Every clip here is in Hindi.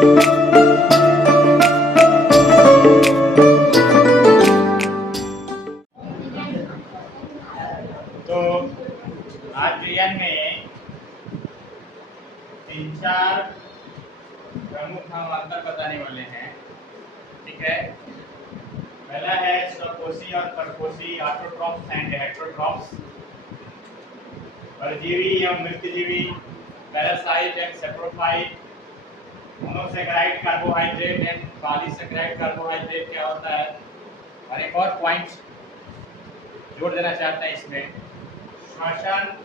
तो आज क्रियान में 3-4 प्रमुख हम अंतर बताने वाले हैं। ठीक है, पहला है स्वकोशी और परकोशी, ऑटोट्रॉफ्स एंड हेटेरोट्रॉफ्स, परजीवी एवं मृतजीवी, parasite and saprophyte, monosaccharide carbohydrate and polysaccharide carbohydrate क्या होता है। और एक और पॉइंट जोड़ देना चाहते हैं इसमें, श्वसन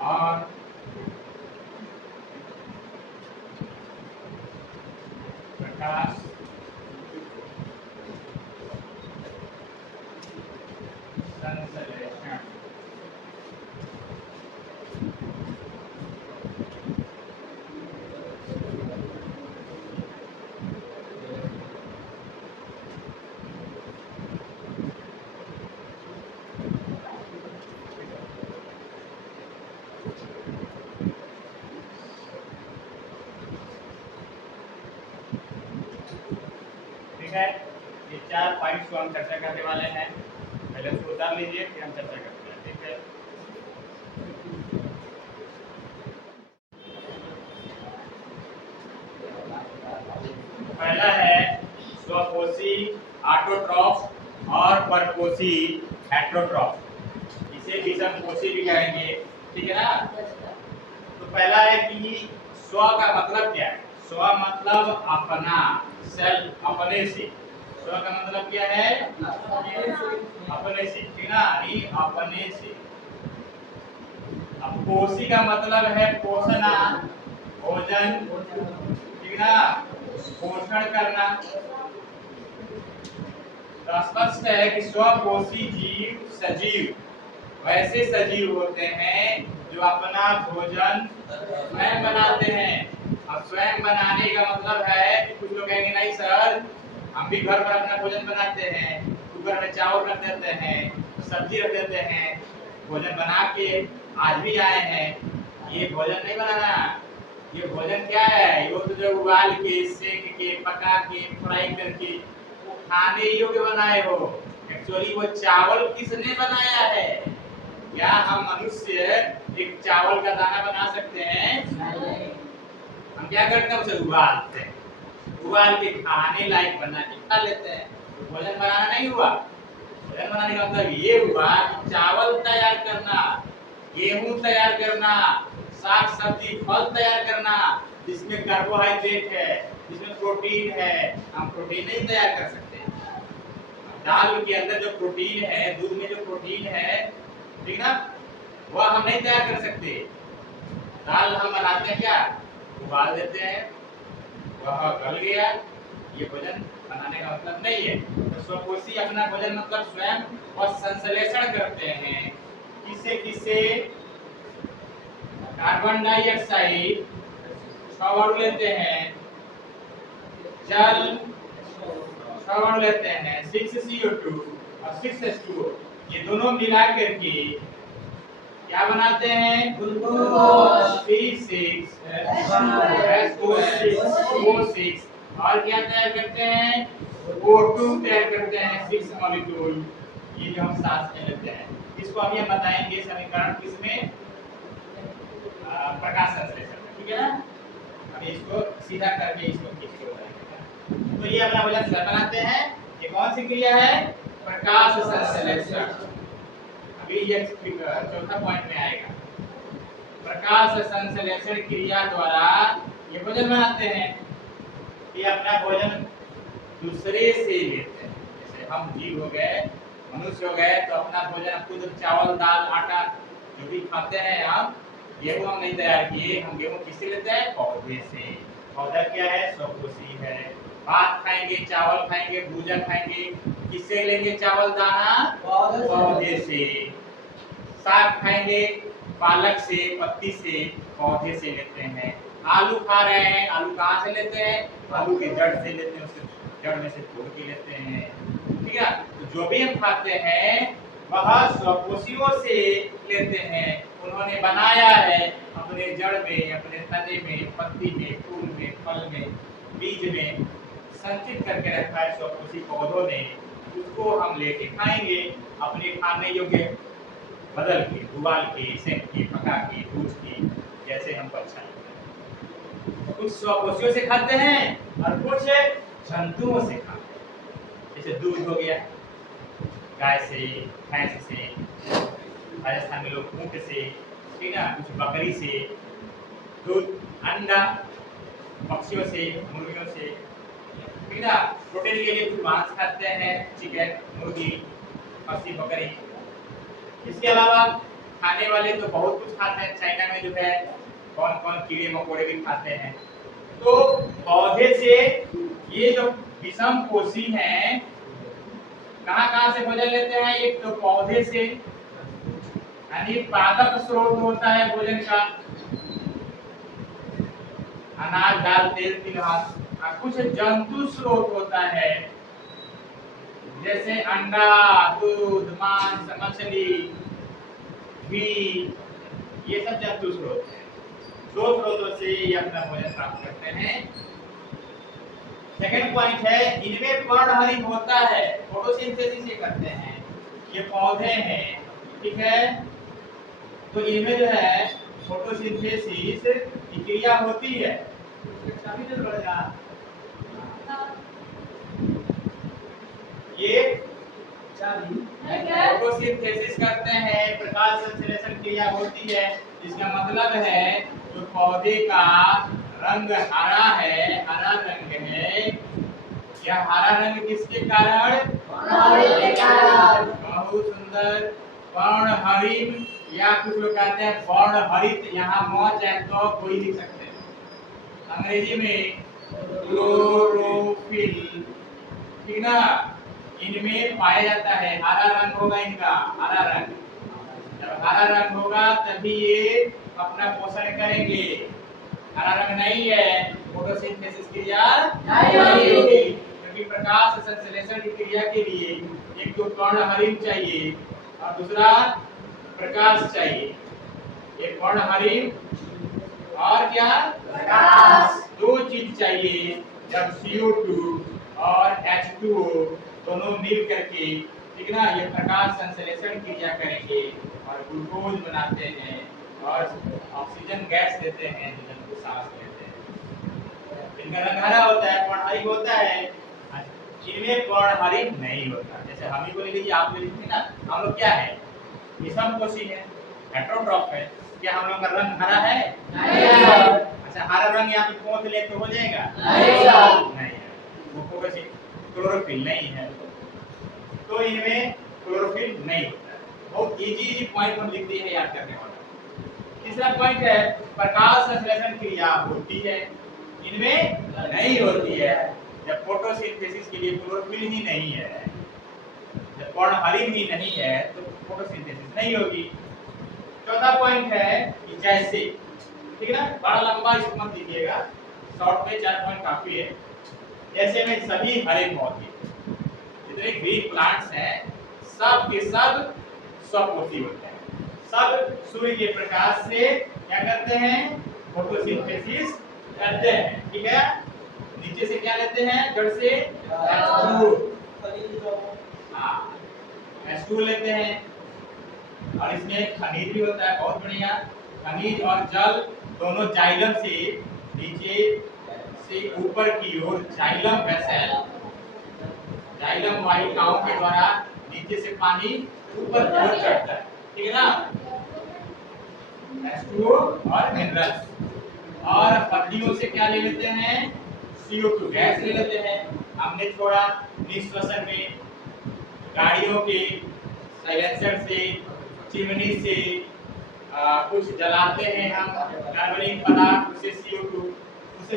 और प्रकाश संश्लेषण। ठीक है, ये 4 पॉइंट्स को हम चर्चा करने वाले हैं। पहले उसको उतार लीजिए, फिर हम चर्चा करते हैं। ठीक है, पहला है स्वकोशी ऑटोट्रॉफ और परकोशी हेटेरोट्रॉफ। इसे विषमकोशी भी कहेंगे। ठीक है ना। तो पहला है कि स्व का मतलब क्या है। स्व मतलब अपना, सेल्फ, अपने से। स्व का मतलब क्या है, अपने से। ठीक ना, ये अपने से। अब कोशी का मतलब है पोषण, भोजन। ठीक ना, पोषण करना। तो स्पष्ट है कि स्वकोशी जीव सजीव वैसे सजीव होते हैं जो अपना भोजन स्वयं बनाते हैं। अब स्वयं बनाने का मतलब है कि कुछ लोग कहेंगे नहीं सर, हम भी घर पर अपना भोजन बनाते हैं, कुकर में चावल रख देते हैं, सब्जी रख देते हैं, भोजन बना के आज भी आए हैं। ये भोजन नहीं बनाना। ये भोजन क्या है, ये तो जो उबाल के, सेक के, पका के, फ्राई करके वो खाने योग्य बनाए हो। एक्चुअली वो चावल किसने बनाया है? क्या हम मनुष्य एक चावल का दाना बना सकते हैं? नहीं। हम क्या करते हैं, उसे उबालते हैं, उबाल के खाने लायक बना के खा लेते हैं। तो भोजन बनाना नहीं हुआ। भोजन बनाने का मतलब ये हुआ कि चावल तैयार करना, गेहूं तैयार करना, साग सब्जी फल तैयार करना, जिसमें कार्बोहाइड्रेट है, जिसमें प्रोटीन है। हम प्रोटीन नहीं तैयार कर सकते। दाल के अंदर जो प्रोटीन है, दूध में जो प्रोटीन है, ठीक ना, वह हम नहीं तैयार कर सकते। दाल हम बनाते हैं क्या, उबाल देते हैं, वह गल गया। ये भोजन बनाने का मतलब नहीं है। तो स्वकोशी अपना भोजन मतलब स्वयं और संश्लेषण करते हैं। किससे किससे? कार्बन डाइऑक्साइड 6 अणु लेते हैं, जल 6 अणु लेते हैं, 6CO2 और 6H2O। ये दोनों मिला करके क्या बनाते हैं? ग्लूकोज, C6H12O6 और क्या तैयार करते हैं? O2 तैयार करते हैं, 6 मॉलिक्यूल। ये जो हम सांस में लेते हैं, इसको अभी हम बताएंगे समीकरण किसमें, प्रकाश संश्लेषण में। ठीक है ना। अभी इसको सीधा करके इसको खींच के बताएंगे। तो ये अपना भोजन स्वयं बनाते हैं। ये कौन सी क्रिया है? प्रकाश संश्लेषण। अभी ये चौथा पॉइंट में आएगा। प्रकाश संश्लेषण क्रिया द्वारा ये भोजन बनाते हैं। ये अपना भोजन दूसरे से लेते हैं। जैसे हम जीव हो गए, मनुष्य हो गए, तो अपना भोजन खुद चावल, दाल, आटा जो भी खाते हैं हम, गेहूं हम नहीं तैयार किए। हम गेहूं किससे लेते हैं? पौधे से। पौधा क्या है? स्वकोशी है। भात खाएंगे, चावल खाएंगे, भूजा खाएंगे, किससे लेंगे चावल दाना? पौधे से। साग खाएंगे, पालक से, पत्ती से, पौधे से लेते हैं। आलू खा रहे हैं, आलू कहाँ से लेते हैं? आलू के जड़ से लेते हैं, उसके जड़ में से तोड़ के लेते हैं। ठीक है। तो जो भी हम खाते हैं वह स्वकोशियों से लेते हैं, उन्होंने बनाया है अपने जड़ में, अपने तने में, पत्ती में, फूल में, फल में, बीज में संचित करके रखा है स्वकोषी पौधों ने। उसको हम लेके खाएंगे अपने खाने योग्य बदल के, उबाल के, सेक के, पका के, भूज के, जैसे हमको अच्छा लगता है। कुछ स्वकोषियों से खाते हैं और कुछ जंतुओं से खाते हैं। जैसे दूध हो गया गाय से, भैंस से, राजस्थान में लोग ऊँट से, ठीक है, कुछ बकरी से, दूध, अंडा पक्षियों से, मुर्गियों से, ठीक है। प्रोटीन के लिए कुछ मांस खाते हैं, चिकन, मुर्गी, खस्सी, बकरी। इसके अलावा खाने वाले तो बहुत कुछ खाते हैं। चाइना में जो है कौन कौन कीड़े मकोड़े भी खाते हैं। तो पौधे से ये जो विषम कोषी हैं कहाँ से भोजन लेते हैं? एक तो पौधे से, यानी पादप स्रोत होता है भोजन का, अनाज, दाल, तेल, तिलहन। और कुछ जंतु स्रोत होता है जैसे अंडा, दूध, मांस, मछली, घी, ये सब जंतु स्रोत है। दो स्रोतों से ये अपना भोजन प्राप्त करते हैं। सेकंड पॉइंट है, इनमें पर्णहरित होता है, फोटोसिंथेसिस ये करते हैं। ये पौधे हैं, ठीक है, तो इनमें जो है फोटोसिंथेसिस की क्रिया होती है। ये फोटोसिंथेसिस करते हैं, प्रकाश संश्लेषण क्रिया होती है। इसका मतलब है जो पौधे का रंग हरा है, हरा रंग है, यह हरा रंग किसके कारण? बहुत सुंदर, वर्णहरित, या कुछ लोग कहते हैं वर्णहरित। यहाँ म चाहे तो कोई लिख सकते हैं। अंग्रेजी में क्लोरोफिल, ठीक ना, इनमें पाया जाता है। हरा रंग होगा इनका, हरा रंग। जब हरा रंग होगा तभी ये अपना पोषण करेंगे। हरा रंग नहीं है, फोटोसिंथेसिस क्रिया नहीं होगी, क्योंकि प्रकाश संश्लेषण की क्रिया के लिए एक तो वर्णहरित चाहिए और दूसरा प्रकाश चाहिए। एक वर्णहरित और क्या? प्रकाश। दो चीज चाहिए जब CO2 और H2O दोनों मिल करके, ठीक ना, ये प्रकाश संश्लेषण क्रिया करेंगे और ग्लूकोज बनाते हैं और ऑक्सीजन गैस देते हैं, जिनको सांस लेते हैं। इनका रंग हरा होता है, वर्णहरित होता है। इनमें वर्णहरित नहीं होता। जैसे हम ही को ले लीजिए, आप ले लीजिए ना, हम लोग क्या है? विषम कोषी है, हेटेरोट्रॉफ है। क्या हम लोग का रंग हरा है? नहीं। अच्छा, हरा रंग यहाँ पे पोंछ ले तो हो जाएगा? नहीं, वो क्लोरोफिल नहीं है, तो इनमें क्लोरोफिल नहीं होता है। बहुत इजी पॉइंट हम लिख दिए हैं याद करने वाला। तीसरा पॉइंट है, प्रकाश संश्लेषण क्रिया होती है, इनमें नहीं होती है। जब फोटोसिंथेसिस के लिए क्लोरोफिल ही नहीं है, जब वर्णहरित ही नहीं है, तो फोटोसिंथेसिस नहीं होगी। चौथा पॉइंट है कि जैसे, ठीक है ना, बड़ा लंबा इसको मत लिखिएगा, शॉर्ट में 4 पॉइंट काफी है। जैसे में सभी हरे पौधे, जितने ग्रीन प्लांट्स हैं, सब के सब स्वकोषी होते हैं। सब सूर्य के प्रकाश से क्या करते हैं? फोटोसिंथेसिस करते हैं, ठीक है। नीचे से क्या लेते हैं? जड़ से H2 लेते हैं और इसमें खनिज भी होता है, बहुत बढ़िया। खनिज और जल दोनों जाइलम से नीचे से ऊपर की ओर, जाइलम वेसल, जाइलम वाहिकाओं के द्वारा नीचे से पानी ऊपर की ओर चढ़ता है, ठीक है ना। H2O और मिनरल्स। और पत्तियों से क्या ले लेते हैं? CO2 गैस ले लेते हैं। हमने छोड़ा निष्कर्षण में, गाड़ियों के साइलेंसर से, चिमनी से कुछ जलाते हैं हम कार्बनिक पदार्थ, उससे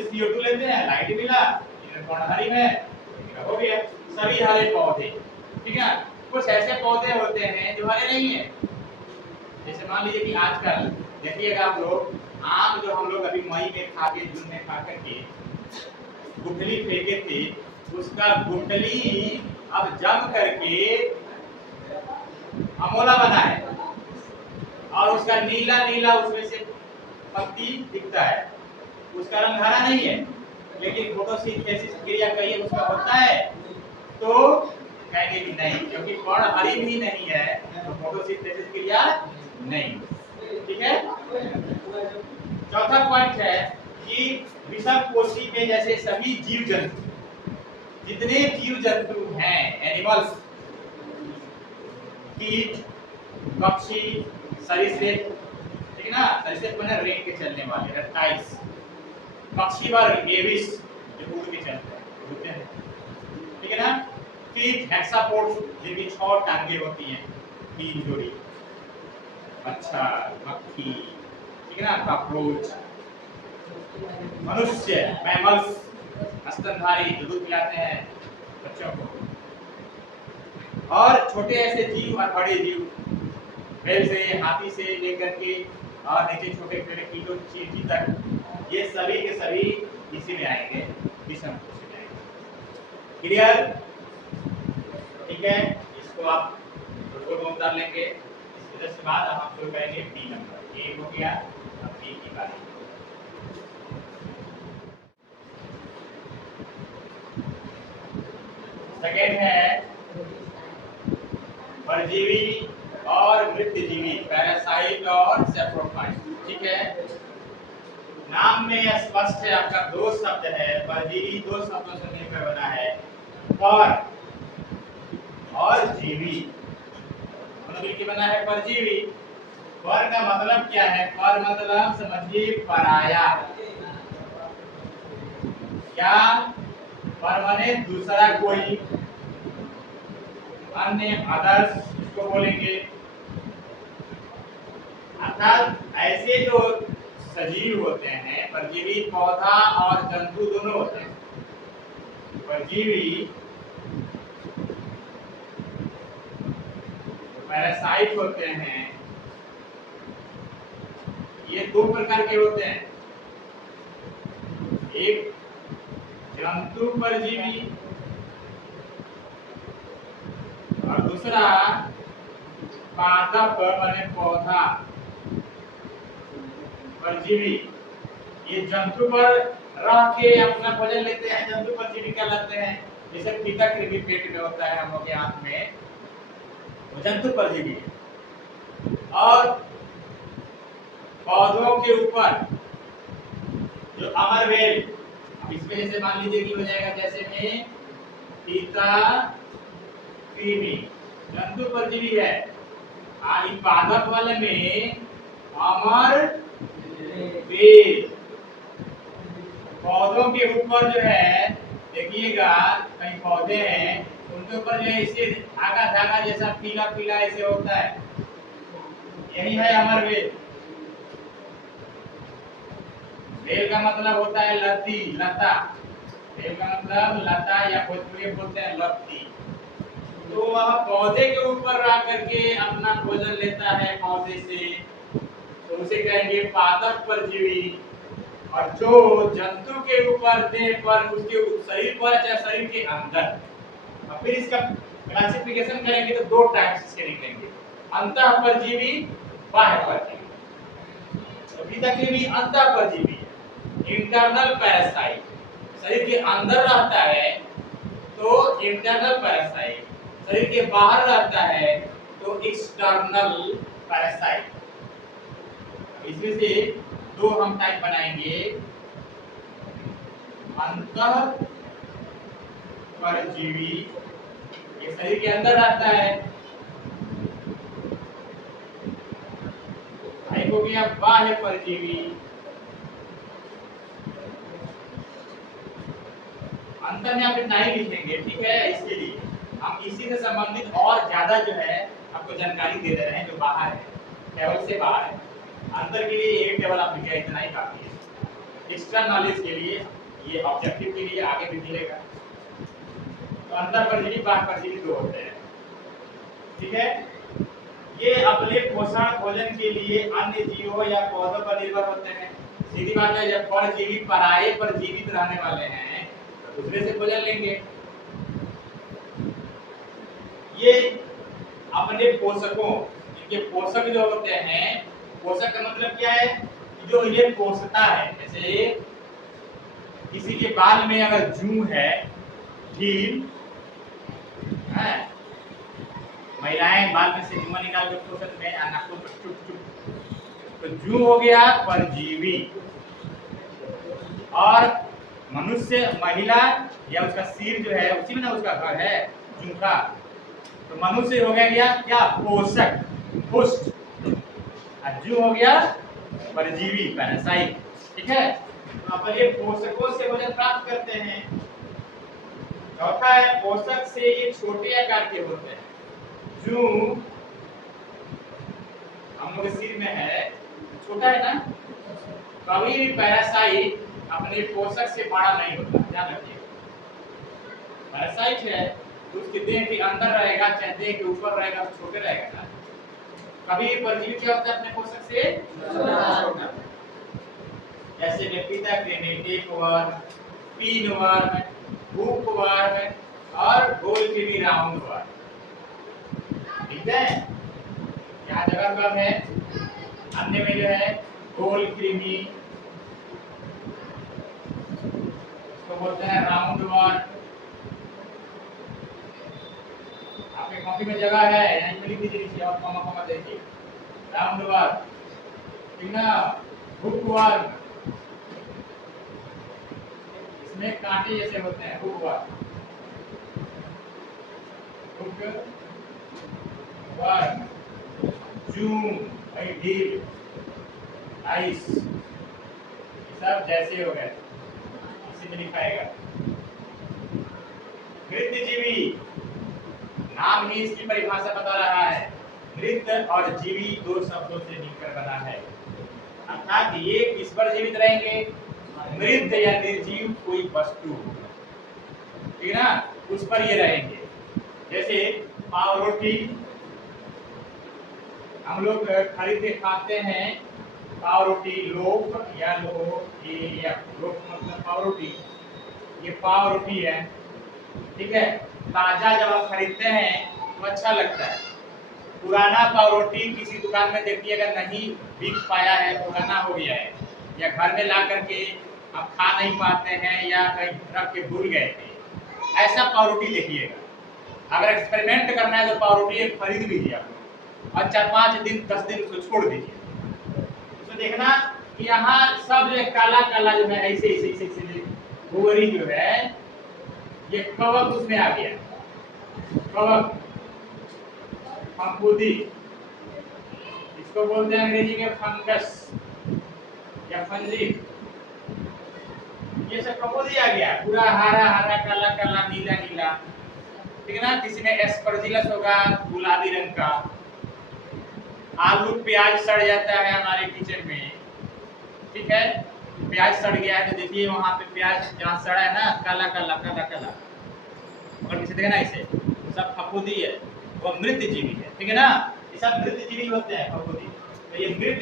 CO2 लेते हैं, लाइट मिला, वर्णहरित है, हो गया। सभी हरे पौधे, ठीक है। कुछ ऐसे पौधे होते हैं जो हरे नहीं है। जैसे मान लीजिए कि आजकल देखिएगा आप लोग, आम जो हम लोग अभी मई में खा के, जून में खा करके गुठली फेंके थे, उसका गुठली अब जम करके अमोला बना है और उसका नीला नीला उसमें से पत्ती दिखता है, उसका रंग हरा नहीं है, लेकिन फोटोसिंथेसिस क्रिया कहिए उसका होता है, तो कहेंगे कि नहीं, क्योंकि पर्ण हरित ही नहीं है तो फोटोसिंथेसिस क्रिया नहीं। ठीक है। चौथा पॉइंट है कि विषम कोशी में जैसे सभी जीव जंतु, जितने जीव जंतु हैं, एनिमल्स, कीट, पक्षी, सरीसृप, ठीक है ना, सरीसृप माने रेंग के चलने वाले, रेप्टाइल्स, पक्षी वर्ग एविस जो उड़ के चलते हैं, उड़ते हैं, ठीक है ना, कीट हेक्सापोड्स जिनकी 6 टांगे होती हैं, 3 जोड़ी, मच्छर, मक्खी, ठीक है ना, कॉकरोच, मनुष्य, मैमल्स, स्तनधारी जो दूध पिलाते हैं बच्चों को, और छोटे ऐसे जीव और बड़े जीव, बैल से, हाथी से लेकर के और नीचे छोटे छोटे कीटों चींटी तक, ये सभी के सभी इसी में आएंगे, विषम कोश में आएंगे। क्लियर? ठीक है, इसको आप नोटबुक में उतार लेंगे। इसके बाद हम शुरू करेंगे बी नंबर। ए हो गया, अब बी की बारी। सेकेंड है परजीवी और मृतजीवी, पैरासाइट और सेप्रोफाइट। ठीक है, नाम में स्पष्ट है, आपका 2 शब्द है, परजीवी 2 शब्दों से मिलकर बना है, पर और जीवी, मतलब मिलकर बना है परजीवी। पर का मतलब क्या है? पर मतलब समझिए पराया, क्या? पर माने दूसरा कोई, अन्य, अदर्स इसको बोलेंगे। अर्थात ऐसे जो सजीव होते हैं, परजीवी पौधा और जंतु दोनों होते हैं, परजीवी पैरासाइट होते हैं, ये 2 प्रकार के होते हैं, एक जंतु परजीवी और दूसरा पादप माने पौधा परजीवी। ये जंतु पर रह के अपना भोजन लेते हैं, जंतु परजीवी कहलाते हैं। जैसे फीता कृमि पेट में होता है हम लोग के हाथ में, वो जंतु परजीवी। और पौधों के ऊपर जो अमरवेल, इसमें जैसे मान लीजिए कि हो जाएगा जैसे में फीता कृमि जंतु परजीवी है, इन पादप वाले में अमर वेल। पौधों के ऊपर जो है देखिएगा, कई पौधे हैं उनके ऊपर जो ऐसे धागा धागा जैसा पीला पीला ऐसे होता है, यही है अमर वेल। वेल का मतलब होता है लत्ती, लता। वेल का मतलब लता या भोजपुरी बोलते हैं लत्ती। तो वह पौधे के ऊपर रह करके अपना भोजन लेता है पौधे से, तो उसे कहेंगे पादप परजीवी। और जो जंतु के ऊपर देह पर, उसके शरीर पर चाहे शरीर के अंदर, और फिर इसका क्लासिफिकेशन करेंगे तो 2 टाइप्स इसके निकलेंगे, अंतः परजीवी, बाह्य परजीवी। तो फीता कृमि अंतः परजीवी, इंटरनल पैरासाइट, शरीर के अंदर रहता है तो इंटरनल पैरासाइट, शरीर के बाहर रहता है तो एक्सटर्नल पैरासाइट। इसमें से 2 हम टाइप बनाएंगे, अंतः परजीवी, ये शरीर के अंदर रहता है, एक हो गया बाह्य परजीवी। अंतर में आप इतना ही लिखेंगे, ठीक है। इसके लिए हम इसी से संबंधित और ज्यादा जो है आपको जानकारी दे रहे हैं, जो बाहर है, टेबल से बाहर है। अंतर के लिए एक टेबल आप लिखिए, इतना ही काफी है। एक्स्ट्रा नॉलेज के लिए, ये ऑब्जेक्टिव के लिए आगे भी मिलेगा। तो अंतर परजीवी, बाह्य परजीवी 2 होते हैं, ठीक है। ये अपने पोषण भोजन के लिए अन्य जीवों या पौधों पर निर्भर होते हैं। सीधी बात है, जब परजीवी पराये पर जीवित रहने वाले हैं तो दूसरे से भोजन लेंगे। ये अपने पोषकों, इनके पोषक जो होते हैं पोषक का मतलब क्या है? जो ये पोषता है। जैसे किसी के बाल में अगर जूं है, ढील है, महिलाएं बाल में से जुआ निकाल के पोषक में नाखून पर चुप चुप, तो जूं हो गया परजीवी। और मनुष्य, महिला या उसका सिर जो है उसी में ना उसका घर है जूं का, तो मनुष्य हो गया क्या? पोषक, पुष्ट। जूं हो गया परजीवी, पैरासाइट। ठीक है, तो अपन ये पोषकों से भोजन प्राप्त करते हैं। चौथा है पोषक से ये छोटे आकार के होते हैं। जूं हम लोग के सिर में है, छोटा है ना, कभी भी पैरासाइट अपने पोषक से बड़ा नहीं होता, ध्यान रखिए। पैरासाइट है तो उसके देह के अंदर रहेगा, चाहे देह के ऊपर रहेगा, तो छोटे रहेगा ना। कभी परजीवी क्या होता है? अपने पोषक से छोटा। जैसे लेपिता क्रेमेटिक वर्म, पीन वर्म, हुक वर्म और गोल कृमि राउंड वर्म। ठीक है, यहाँ जगह कम है। अन्य में जो है गोल कृमि, इसको बोलते हैं राउंड वर्म। आपके कॉपी में जगह है, यहीं पे लिख दीजिए नीचे और कॉमा कॉमा देखिए। राउंड वर्म, ठीक ना, हुक वर्म, इसमें कांटे जैसे होते हैं, हुक वर्म, हुक वर्म, जूं, ढील, आइस, सब जैसे हो गए, इसी में लिखाएगा। मृतजीवी, नाम ही इसकी परिभाषा बता रहा है। मृत और जीवी दो शब्दों से मिलकर बना है, अर्थात ये किस पर जीवित रहेंगे? मृत या निर्जीव कोई वस्तु, ठीक है ना, उस पर ये रहेंगे। जैसे पाव रोटी हम लोग खरीद के खाते हैं, पाव रोटी, लोफ या लोफ मतलब पाव रोटी, ये पाव रोटी है। ठीक है, ताजा जब हम खरीदते हैं तो अच्छा लगता है। पुराना पाव रोटी किसी दुकान में देखिएगा नहीं बिक पाया है, पुराना हो गया है, या घर में ला करके आप खा नहीं पाते हैं, या कहीं रख के भूल गए थे, ऐसा पाव रोटी देखिएगा। अगर एक्सपेरिमेंट करना है तो पाव रोटी खरीद लीजिए आप और 4-5 दिन 10 दिन उसको छोड़ दीजिए। तो देखना कि यहाँ सब जो काला काला जो है ऐसे ऐसे ऐसे ऐसे गोबरी जो है, ये कवक उसमें आ गया, कवक, फफूंदी, इसको बोलते हैं अंग्रेजी में फंगस या फंजी। ये सब फफूंदी आ गया, पूरा हरा हरा, काला काला, नीला नीला, ठीक है ना। किसी में एस्परजिलस होगा गुलाबी रंग का। आलू प्याज सड़ जाता है हमारे किचन में, ठीक है, प्याज सड़ गया है तो देखिए वहां पे प्याज जहाँ सड़ा है ना, काला काला काला काला, और किसी देखना इसे सब फफूंदी है, वो मृत जीवी है, ठीक है ना। ये सब मृत जीवी होते हैं फफूंदी। तो ये मृत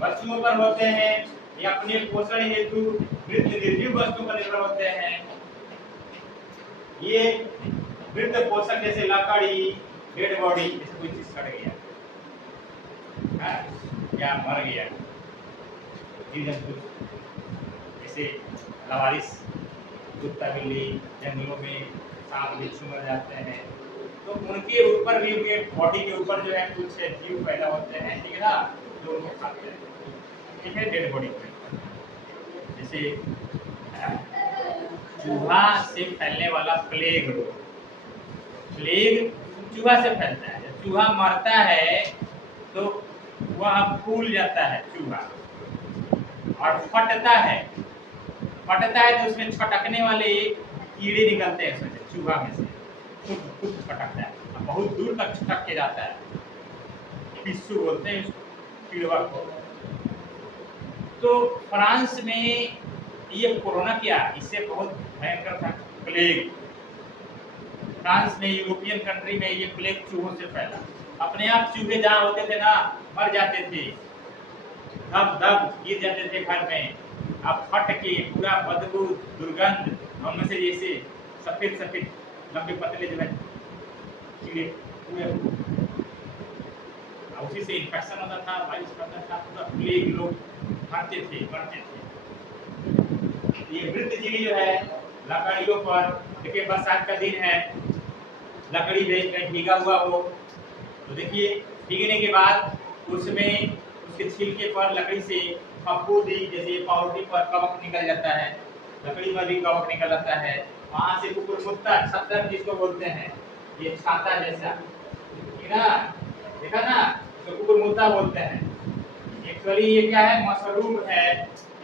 वस्तुओं पर होते हैं, ये अपने पोषण हेतु मृत निर्जीव वस्तु पर निर्भर होते हैं। ये मृत पोषक जैसे लकड़ी, डेड बॉडी, जैसे कोई चीज सड़ गया या मर गया, जीव जंतु जैसे लवारिस, कुत्ता बिल्ली, जंगलों में सांप बिच्छू मर जाते हैं, तो उनके ऊपर भी, उनके बॉडी के ऊपर जो है कुछ जीव पैदा होते हैं, ठीक है ना, जो उनको खाते हैं, ठीक है, डेड बॉडी पर। जैसे चूहा से फैलने वाला प्लेग रोग, प्लेग चूहा से फैलता है। जब चूहा मरता है तो वह फूल जाता है चूहा और फटता है तो उसमें छटकने वाले कीड़े निकलते हैं उसमें, चूहा में से खुद खुद फटकता है, बहुत दूर तक छटक के जाता है, पिस्सू बोलते हैं कीड़वा को। तो फ्रांस में ये कोरोना क्या, इससे बहुत भयंकर था प्लेग। फ्रांस में, यूरोपियन कंट्री में ये प्लेग चूहों से फैला। अपने आप चूहे जहाँ होते थे ना मर जाते थे, दब दब गिर जाते थे घर में, अब फट के पूरा बदबू दुर्गंध, उनमें से जैसे सफेद सफेद लंबे पतले जो है कीड़े पूरे, उसी से इन्फेक्शन होता था, वायरस करता था, पूरा प्लेग लोग मरते थे। ये वृत्तजीवी जो है लकड़ियों पर, देखिए बरसात का दिन है, लकड़ी में भीगा हुआ हो तो देखिए भीगने के बाद उसमें उसके छिलके पर लकड़ी से फफूंदी जैसे पाउडरी पर कवक निकल जाता है, लकड़ी पर भी कवक निकल जाता है, वहां से कुकुरमुत्ता छत्तर जिसको बोलते हैं, ये छाता जैसा, ठीक ना, देखा ना, इसको कुकुरमुत्ता बोलते हैं। एक्चुअली ये क्या है, मशरूम है,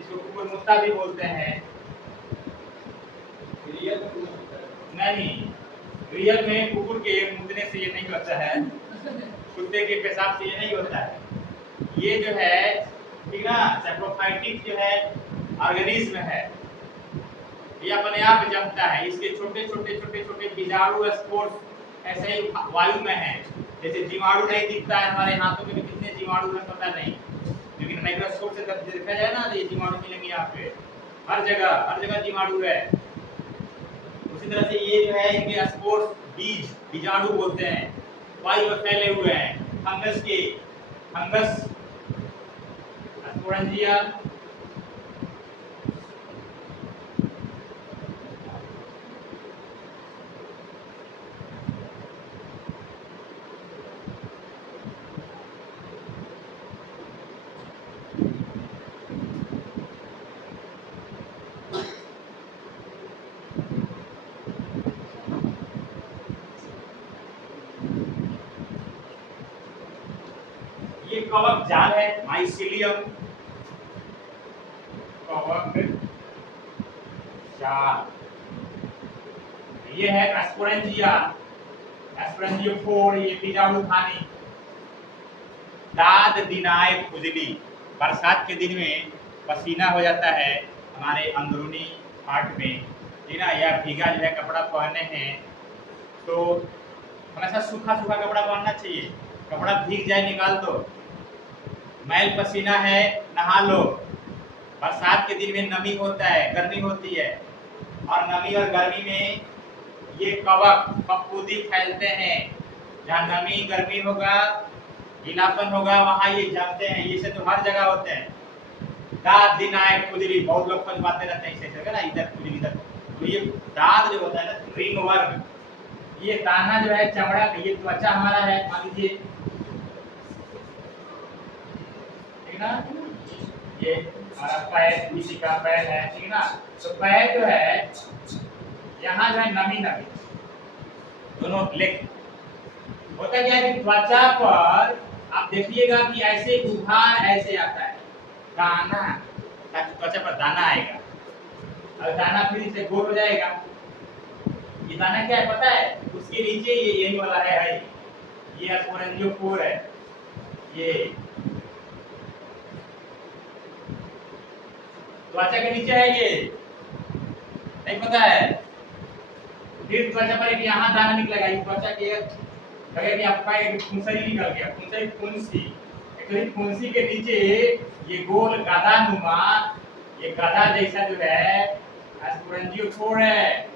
इसको कुकुरमुत्ता भी बोलते हैं। नहीं, रियल में कुकुर के मुतने से ये नहीं होता है, कुत्ते के पेशाब से ये नहीं होता है। ये जो है ठीक ना, सैप्रोफाइटिक जो है ऑर्गेनिज्म है, ये अपने आप जमता है। इसके छोटे छोटे छोटे छोटे बीजाणु स्पोर्स ऐसे ही वायु में है, जैसे जीवाणु नहीं दिखता है हमारे हाथों में, कितने जीवाणु है पता नहीं, लेकिन माइक्रोस्कोप से जब देखा जाए ना तो ये जीवाणु मिलेंगे यहाँ पे, हर जगह जीवाणु है। उसी तरह से ये जो है इनके स्पोर्स बीजाणु बोलते हैं, वायु में फैले हुए हैं, फंगस स्पोरेंजिया, ये कवक जाल है, माइसिलियम कवक जाल, ये है स्पोरेंजियोफोर, ये बीजाणुधानी। दाद दिनाय खुजली, बरसात के दिन में पसीना हो जाता है हमारे अंदरूनी पार्ट में, ठीक ना, या भीगा जो है कपड़ा पहने हैं तो हमेशा सूखा कपड़ा पहनना चाहिए, कपड़ा भीग जाए निकाल दो, मैल पसीना है नहा लो। बरसात के दिन में नमी होता है, गर्मी होती है, और नमी और गर्मी में ये कवक फफूंदी फैलते हैं, जहाँ नमी गर्मी होगा गीलापन होगा वहाँ ये जमते हैं, ये से तो हर जगह होते हैं। दाद दिनाय खुजली, बहुत लोग बातें रहते हैं इसे ना, इधर खुजली इधर, तो ये दाद जो होता है ना, रिंग वर्म, ये दाना जो है चमड़ा, ये त्वचा हमारा है, मान लीजिए ठीक ना, ये हमारा पैर, किसी का पैर है, ठीक ना, तो पैर जो है यहाँ जो है नमी दोनों लेग, होता क्या है कि त्वचा पर आप देखिएगा कि ऐसे उभार ऐसे आता है दाना, त्वचा पर दाना आएगा और दाना फिर इसे गोल हो जाएगा। ये दाना क्या है पता है, उसके नीचे ये यही वाला है, ये स्पोरेंजियोफोर है, ये त्वचा के नीचे है, ये नहीं पता है। फिर त्वचा पर एक यहाँ दाना निकलेगा, ये त्वचा के लगे कि आपका एक फुंसी निकल गया, फुंसी के नीचे ये गोल गधा नुमा, ये गधा जैसा जो है स्पोरेंजियोफोर है,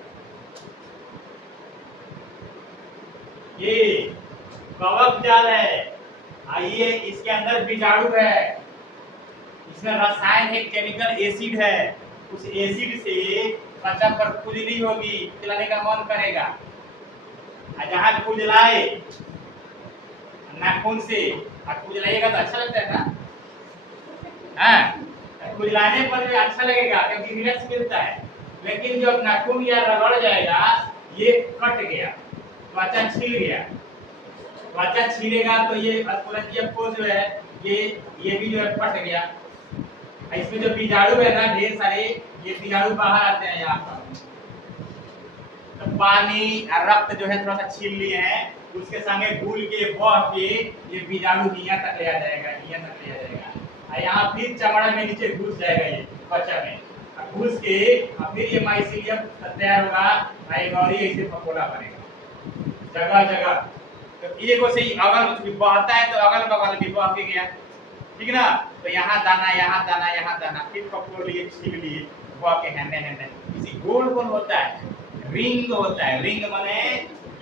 ये कवक जाल है। आइए इसके अंदर बीजाणु है, इसमें रसायन है, केमिकल एसिड है, उस एसिड से त्वचा पर खुजली होगी, खुजलाने का मन करेगा, जहाँ खुजलाए नाखून से, खुजलाइएगा तो अच्छा लगता है ना, हाँ, खुजलाने पर भी अच्छा लगेगा क्योंकि रिलैक्स मिलता है, लेकिन जब नाखून या रगड़ जाएगा, ये कट गया, त्वचा छिल गया, त्वचा छिलेगा तो ये स्पोरेंजियोफोर जो है ये भी जो है फट गया। इसमें जो बीजाणु है ना ढेर सारे, ये बीजाणु बाहर आते हैं यहाँ पर, तो पानी और रक्त जो है थोड़ा सा छील लिए हैं, उसके संगे घुल के बह के ये बीजाणु यहाँ तक ले आ जाएगा, और यहाँ फिर चमड़ा में नीचे घुस जाएगा, ये त्वचा में घुस के फिर ये माइसिलियम तैयार होगा, और ऐसे फफोला बनेगा जगह जगह। तो एक से ही अगल बहता है तो अगल बगल भी बह के गया, ठीक ना, तो यहाँ दाना, फिर फफोल लिए, छील लिए, बह के हेंडे इसी गोल होता है, रिंग होता है, रिंग माने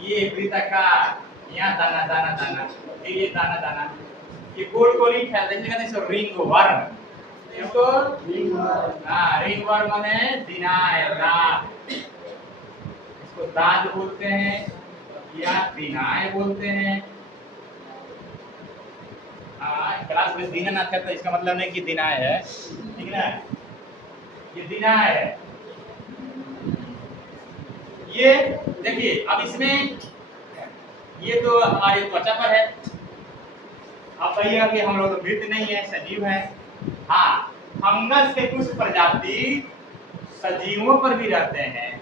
ये वृत्ताकार, यहाँ दाना, फिर ये दाना, ये गोल गोल ही फैलता है, इसलिए कहते हैं इसको रिंग वर्म। इसको रिंग वर्म माने दिनाय, दांत। इसको दांत बोलते हैं या दिनाय बोलते हैं। क्लास में दीनानाथ है तो इसका मतलब नहीं कि दिनाय है, ठीक ना, ये दिनाय है। ये देखिए अब इसमें ये तो हमारी त्वचा पर है। आप कहिएगा कि हम लोग तो मृत नहीं है, सजीव है। हाँ, फंगस के कुछ प्रजाति सजीवों पर भी रहते हैं,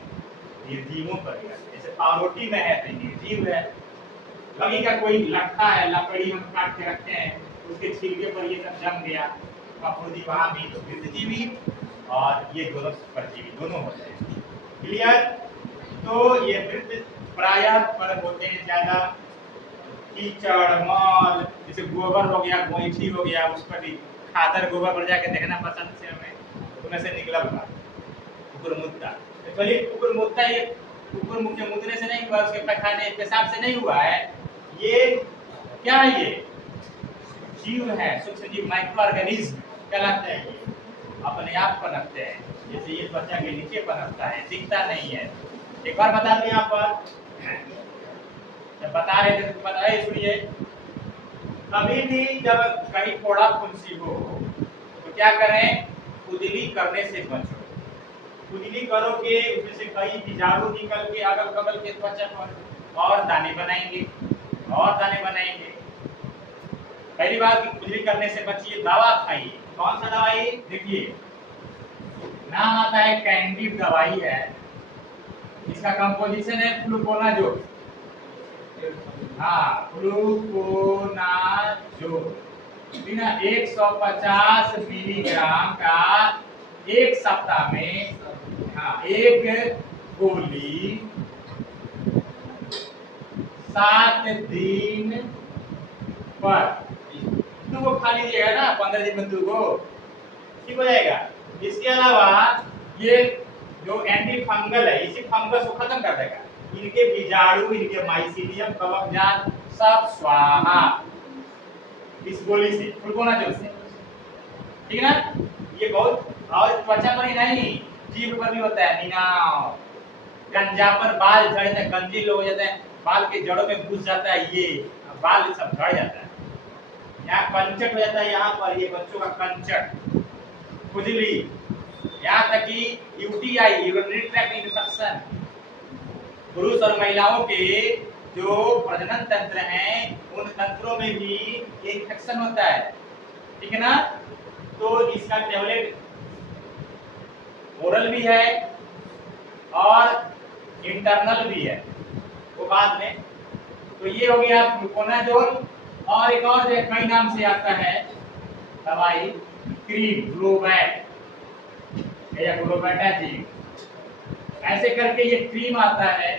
निर्जीवों पर भी रहते हैं। जैसे पावरोटी में है तो निर्जीव है। लकड़ी का कोई लट्ठा है, लकड़ी हम काट के रखते हैं, उसके छिलके पर ये सब जम गया, फफूंदी वहां भी, तो मृतजीवी और ये दोनों परजीवी दोनों होते हैं। क्लियर? तो ये मृत प्रायः पर होते हैं ज्यादा। कीचड़, मल, जैसे गोबर हो गया, गोईठी हो गया, उस पर भी खादर गोबर पर जाके देखना पसंद से हमें, उनमें से निकला हुआ कुकुर मुद्दा। तो चलिए कुकुर मुद्दा ये कुकुर मुख्य मुद्दे से नहीं हुआ, उसके पैखाने पेशाब से नहीं हुआ है। ये क्या है? ये जीव है, सूक्ष्म जीव, माइक्रो ऑर्गेनिज्म कहलाते हैं। ये अपने आप पनपते हैं, जैसे ये त्वचा के नीचे पनपता है, दिखता नहीं है। एक बार बता दें यहाँ पर, जब बता रहे थे तो बताइए, सुनिए। कभी भी जब कहीं फोड़ा फुंसी हो तो क्या करें? खुजली करने से बचो। खुजली करोगे उसमें से कई बीजाणु निकल के अगल बगल के त्वचा पर और दाने बनाएंगे और दाने बनाएंगे। पहली बात कि खुजली करने से बचिए, दवा खाइए। कौन सा दवाई? देखिए नाम आता है कैंडिड दवाई है, इसका कंपोजिशन है फ्लुकोनाजोल। हाँ, फ्लुकोनाजोल बिना 150 मिलीग्राम का एक सप्ताह में, हाँ, एक गोली 7 दिन पर 2 को खा लीजिएगा ना, 15 दिन में 2 को ठीक हो जाएगा। इसके अलावा ये जो एंटी फंगल है, इसी फंगस को खत्म कर देगा। इनके बीजाणु, इनके माइसीलियम, कवकजात सब स्वाहा इस गोली से, फ्लुकोनाजोल से, ठीक है ना। ये बहुत, और त्वचा पर ही नहीं, जीभ पर भी होता है। नीनाव, गंजा पर बाल झड़ जाते हैं, गंजी लोग हो जाते हैं, बाल के जड़ों में घुस जाता है, ये बाल सब झड़ जाता है। यहाँ कंचट हो जाता है, यहाँ पर ये बच्चों का कंचट, खुजली, यहाँ तक कि यूटीआई, यूरिनरी ट्रैक्ट इन्फेक्शन। पुरुष और महिलाओं के जो प्रजनन तंत्र हैं, उन तंत्रों में भी इन्फेक्शन होता है, ठीक है ना। तो इसका टेबलेट ओरल भी है और इंटरनल भी है, वो बाद में। तो ये हो गया फ्लुकोनाजोल। और एक और जो कई नाम से आता है दवाई, क्रीम, ग्लोबैट या ग्लोबैटाजीन, ऐसे करके ये क्रीम आता है।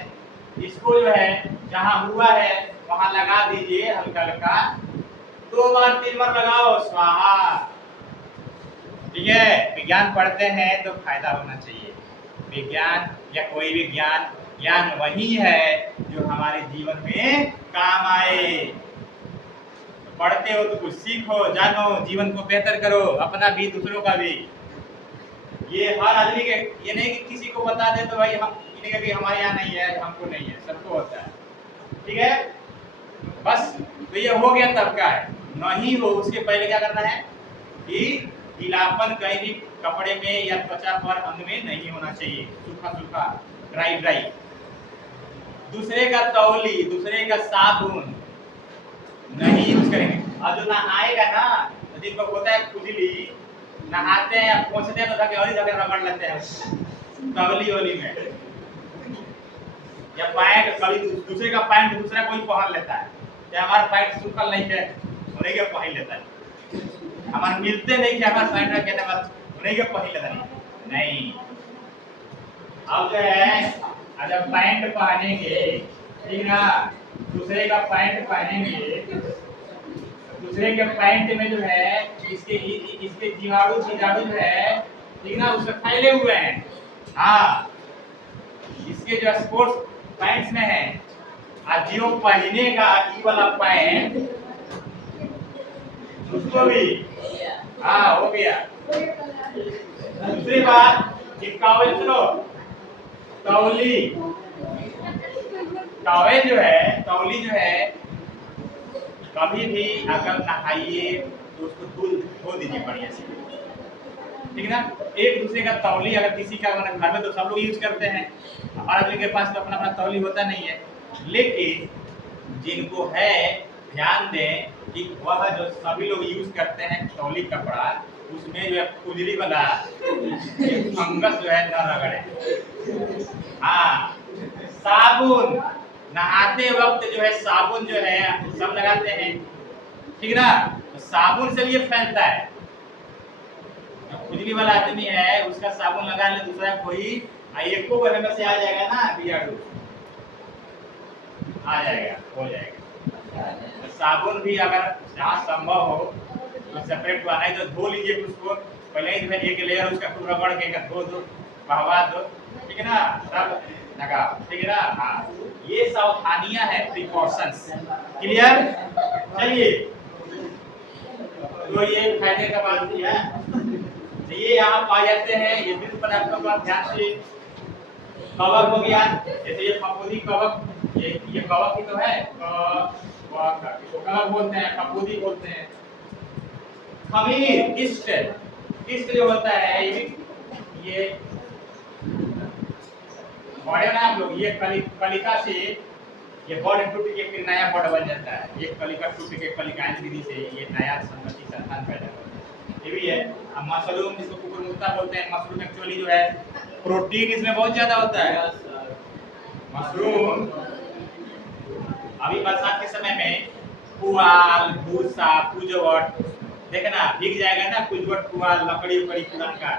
इसको जो है जहां हुआ है वहां लगा दीजिए, हल्का हल्का 2 बार 3 बार लगाओ, स्वाहा। ठीक है, विज्ञान पढ़ते हैं तो फायदा होना चाहिए। विज्ञान या कोई भी ज्ञान वही है जो हमारे जीवन में काम आए। पढ़ते हो तो कुछ सीखो, जानो, जीवन को बेहतर करो, अपना भी दूसरों का भी। ये हर आदमी के, ये नहीं कि किसी को बता दे तो भाई हम इन्हें कि हमारे यहाँ नहीं है, हमको नहीं है, सबको होता है, ठीक है। बस तो ये हो गया तब का है। नहीं हो उसके पहले क्या करना है कि गीलापन कहीं भी कपड़े में या त्वचा पर, अंग में नहीं होना चाहिए, सूखा सूखा, ड्राई ड्राई। दूसरे का तौली, दूसरे का साबुन नहीं यूज करेंगे। और जो नहाएगा ना, तो जिनको होता है खुजली, नहाते हैं या पोंछते हैं तो धके और धके रगड़ लेते हैं तौली ओली में, या पैंट, कभी दूसरे का पैंट दूसरा कोई पहन लेता है, या हमारा पैंट सूखल नहीं है उन्हीं के पहन लेता है, हमारे मिलते नहीं कि हमारा पैंट रखे थे बस उन्हीं के पहन लेता नहीं। अब जो है जब पैंट पहनेंगे, ठीक ना, दूसरे का पैंट पहनेंगे, दूसरे के पैंट में जो है इसके जीवाणु जो है, ठीक ना, उसमें फैले हुए हैं। हाँ, इसके जो स्पोर्ट्स पैंट्स में है, आज जो पहनेगा ई वाला पैंट, उसको भी। हाँ हो गया। दूसरी बात कि कावे सुनो, कौली, कावे जो है, कौली जो है, कभी भी अगर नहाइए तो उसको धो दीजिए बढ़िया से, ठीक है ना। एक दूसरे का तौली अगर किसी का घर में तो सब लोग यूज करते हैं, हर आदमी के पास तो अपना अपना तौली होता नहीं है, लेकिन जिनको है ध्यान दें कि वह जो सभी लोग यूज करते हैं तौली कपड़ा, उसमें जो है खुजली वाला फंगस जो है न रगड़े। हाँ, साबुन, नहाते वक्त जो है साबुन जो है सब लगाते हैं, ठीक ना, तो साबुन से ये फैलता है। खुजली वाला आदमी है उसका साबुन लगा ले दूसरा कोई, एको बार में से आ जाएगा ना, बीजाणु आ जाएगा, हो जाएगा। तो साबुन भी अगर जहाँ संभव हो तो सेपरेट बनाना है, तो धो लीजिए उसको पहले ही, एक लेयर उसका पूरा रगड़ के धो दो, बहवा दो, ठीक है ना, तब लगाओ, ठीक है ना। हाँ, ये सावधानियां है, प्रिकॉशंस, क्लियर। चलिए, तो ये फायदे का बात किया, ये यहाँ पा जाते हैं, ये बिल्कुल पर आपका बात ध्यान से। कवक हो गया, जैसे ये फफूंदी कवक, ये कवक ही तो है, कवक बोलते हैं, फफूंदी बोलते हैं। खमीर, किस्ट, किस्ट जो होता है ये बड़े ना आप लोग, ये कलिका से ये बॉड टूट के फिर नया बॉड बन जाता है, ये कलिका टूट के कलिकाएं विधि से ये नया संतति संतान पैदा होता है, ये भी है। अब मशरूम जिसको कुकुरमुत्ता बोलते हैं, मशरूम एक्चुअली जो है प्रोटीन इसमें बहुत ज्यादा होता है। मशरूम अभी बरसात के समय में पुआल, भूसा, कुजवट, देखना भीग जाएगा ना, कुजवट, पुआल, लकड़ी उकड़ी पुराना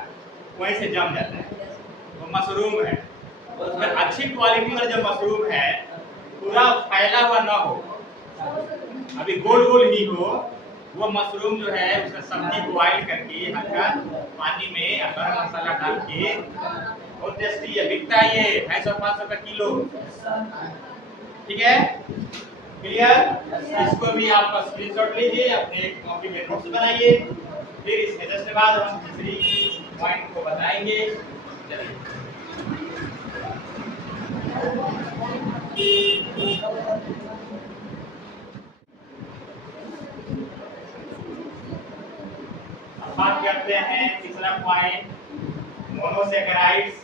वहीं से जम जाता है, तो मशरूम है। उसमें अच्छी क्वालिटी वाला जो मशरूम है पूरा फैला हुआ ना हो, अभी गोल गोल ही हो, वो मशरूम जो है उसका सब्जी बॉइल करके हल्का पानी में गरम मसाला डाल के, बहुत टेस्टी है, बिकता है ये 250-500 रुपए किलो, ठीक है, क्लियर। इसको भी आप स्क्रीनशॉट लीजिए, अपने एक कॉपी में नोट्स बनाइए, फिर इसके जस्ट बाद हम तीसरी पॉइंट को बताएंगे। चलिए, बात करते हैं तीसरा पॉइंट, मोनोसैकेराइड्स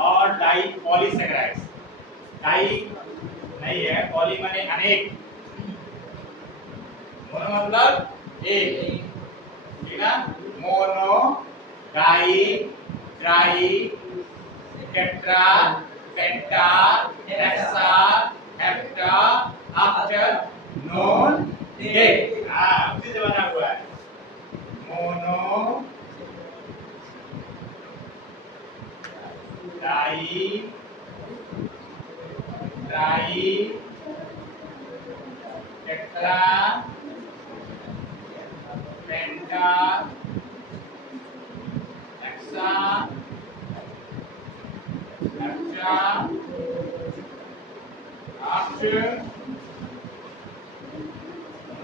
और डाई पॉलीसैकेराइड्स। डाई नहीं है, पॉली माने अनेक, मोनो मतलब एक, ठीक है, mono, di, tri, tetra, penta, hexa, hepta, octa, non, dec. हाँ, उसी से बना हुआ है। Mono, di, tri, tetra, penta, hexa, hepta, octa,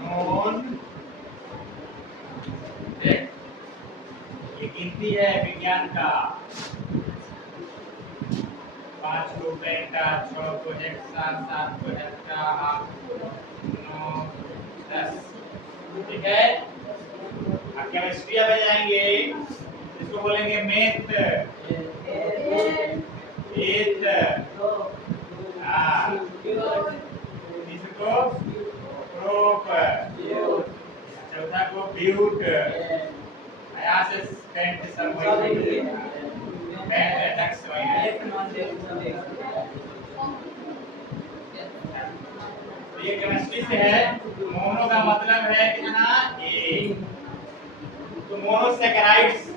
non, dec. ये गिनती है विज्ञान का, 5 को पेंटा, 6 को हेक्सा, 7 को हेप्टा, 8 को 9, 10, ठीक है। अब केमिस्ट्री में जाएंगे, इसको बोलेंगे मेथ, एथ, इसको प्रोप, चौथा को ब्यूट, यहाँ से पेंट सब वही पेंट टैक्स वही। तो ये केमिस्ट्री से है। मोनो का मतलब है कितना, एक, तो मोनोसैकेराइड्स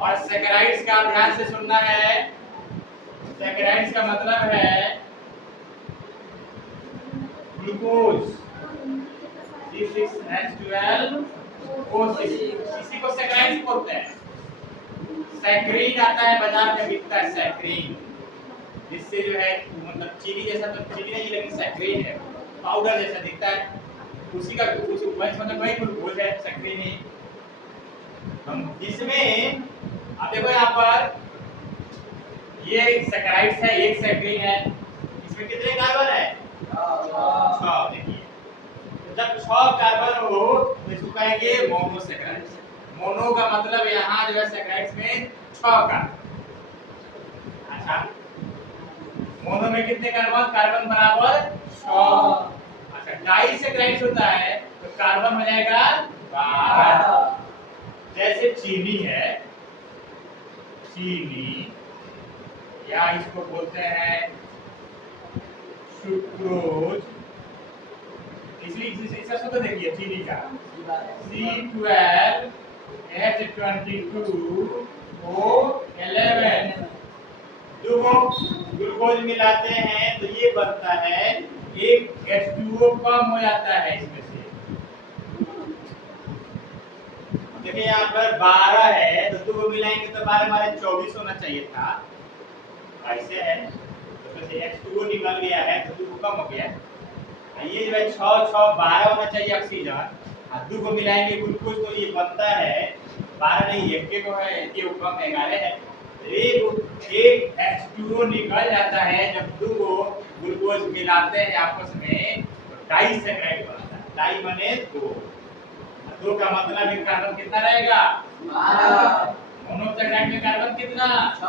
और सैकेराइड्स का ध्यान से सुनना है। सैकेराइड्स का मतलब है ग्लूकोज, C6H12O6, इसी को सैकेराइड्स बोलते हैं। सैकरीन आता है बाजार में, बिकता है सैकरीन, जिससे जो है मतलब चीनी जैसा, तो चीनी नहीं लेकिन सैकरीन है, पाउडर जैसा दिखता है, उसी का उस वही मतलब वही ग्लूकोज है सक्रिय नहीं। हम इसमें आप देखो यहाँ पर ये सैकराइड्स है, एक सक्रिय है, इसमें कितने कार्बन है? 6। देखिए जब 6 कार्बन हो तो इसको कहेंगे मोनोसैकराइड्स। मोनो का मतलब यहाँ जो है सैकराइड्स में 6 का। अच्छा मोनो में कितने कार्बन? कार्बन बराबर 6। अच्छा डाइसैकराइड्स होता है तो कार्बन हो जाएगा 12। जैसे चीनी है, चीनी या इसको बोलते हैं सुक्रोज। इसलिए इसका सूत्र देखिए चीनी का C12H22O11। दो ग्लूकोज मिलाते हैं तो ये बनता है एक H2O कम हो जाता है इसमें से। देखिए यहाँ पर 12 है तो 2 मिलाएंगे तो 12 हमारे 24 होना चाहिए था, ऐसे है तो फिर H2O निकल गया है तो 2 कम हो गया। ये जो है 6 6 12 होना चाहिए ऑक्सीजन, और 2 को मिलाएंगे ग्लूकोज तो ये बनता है 12 नहीं, एक को है, एक कम 11 है। एक H2O निकल जाता है जब 2 ग्लूकोज मिलाते हैं आपस में तो डाइसैकराइड बनता है। डाई माने 2, 2 का मतलब एक कार्बन कितना रहेगा? 12। मोनोसैकराइड में कार्बन कितना? 6।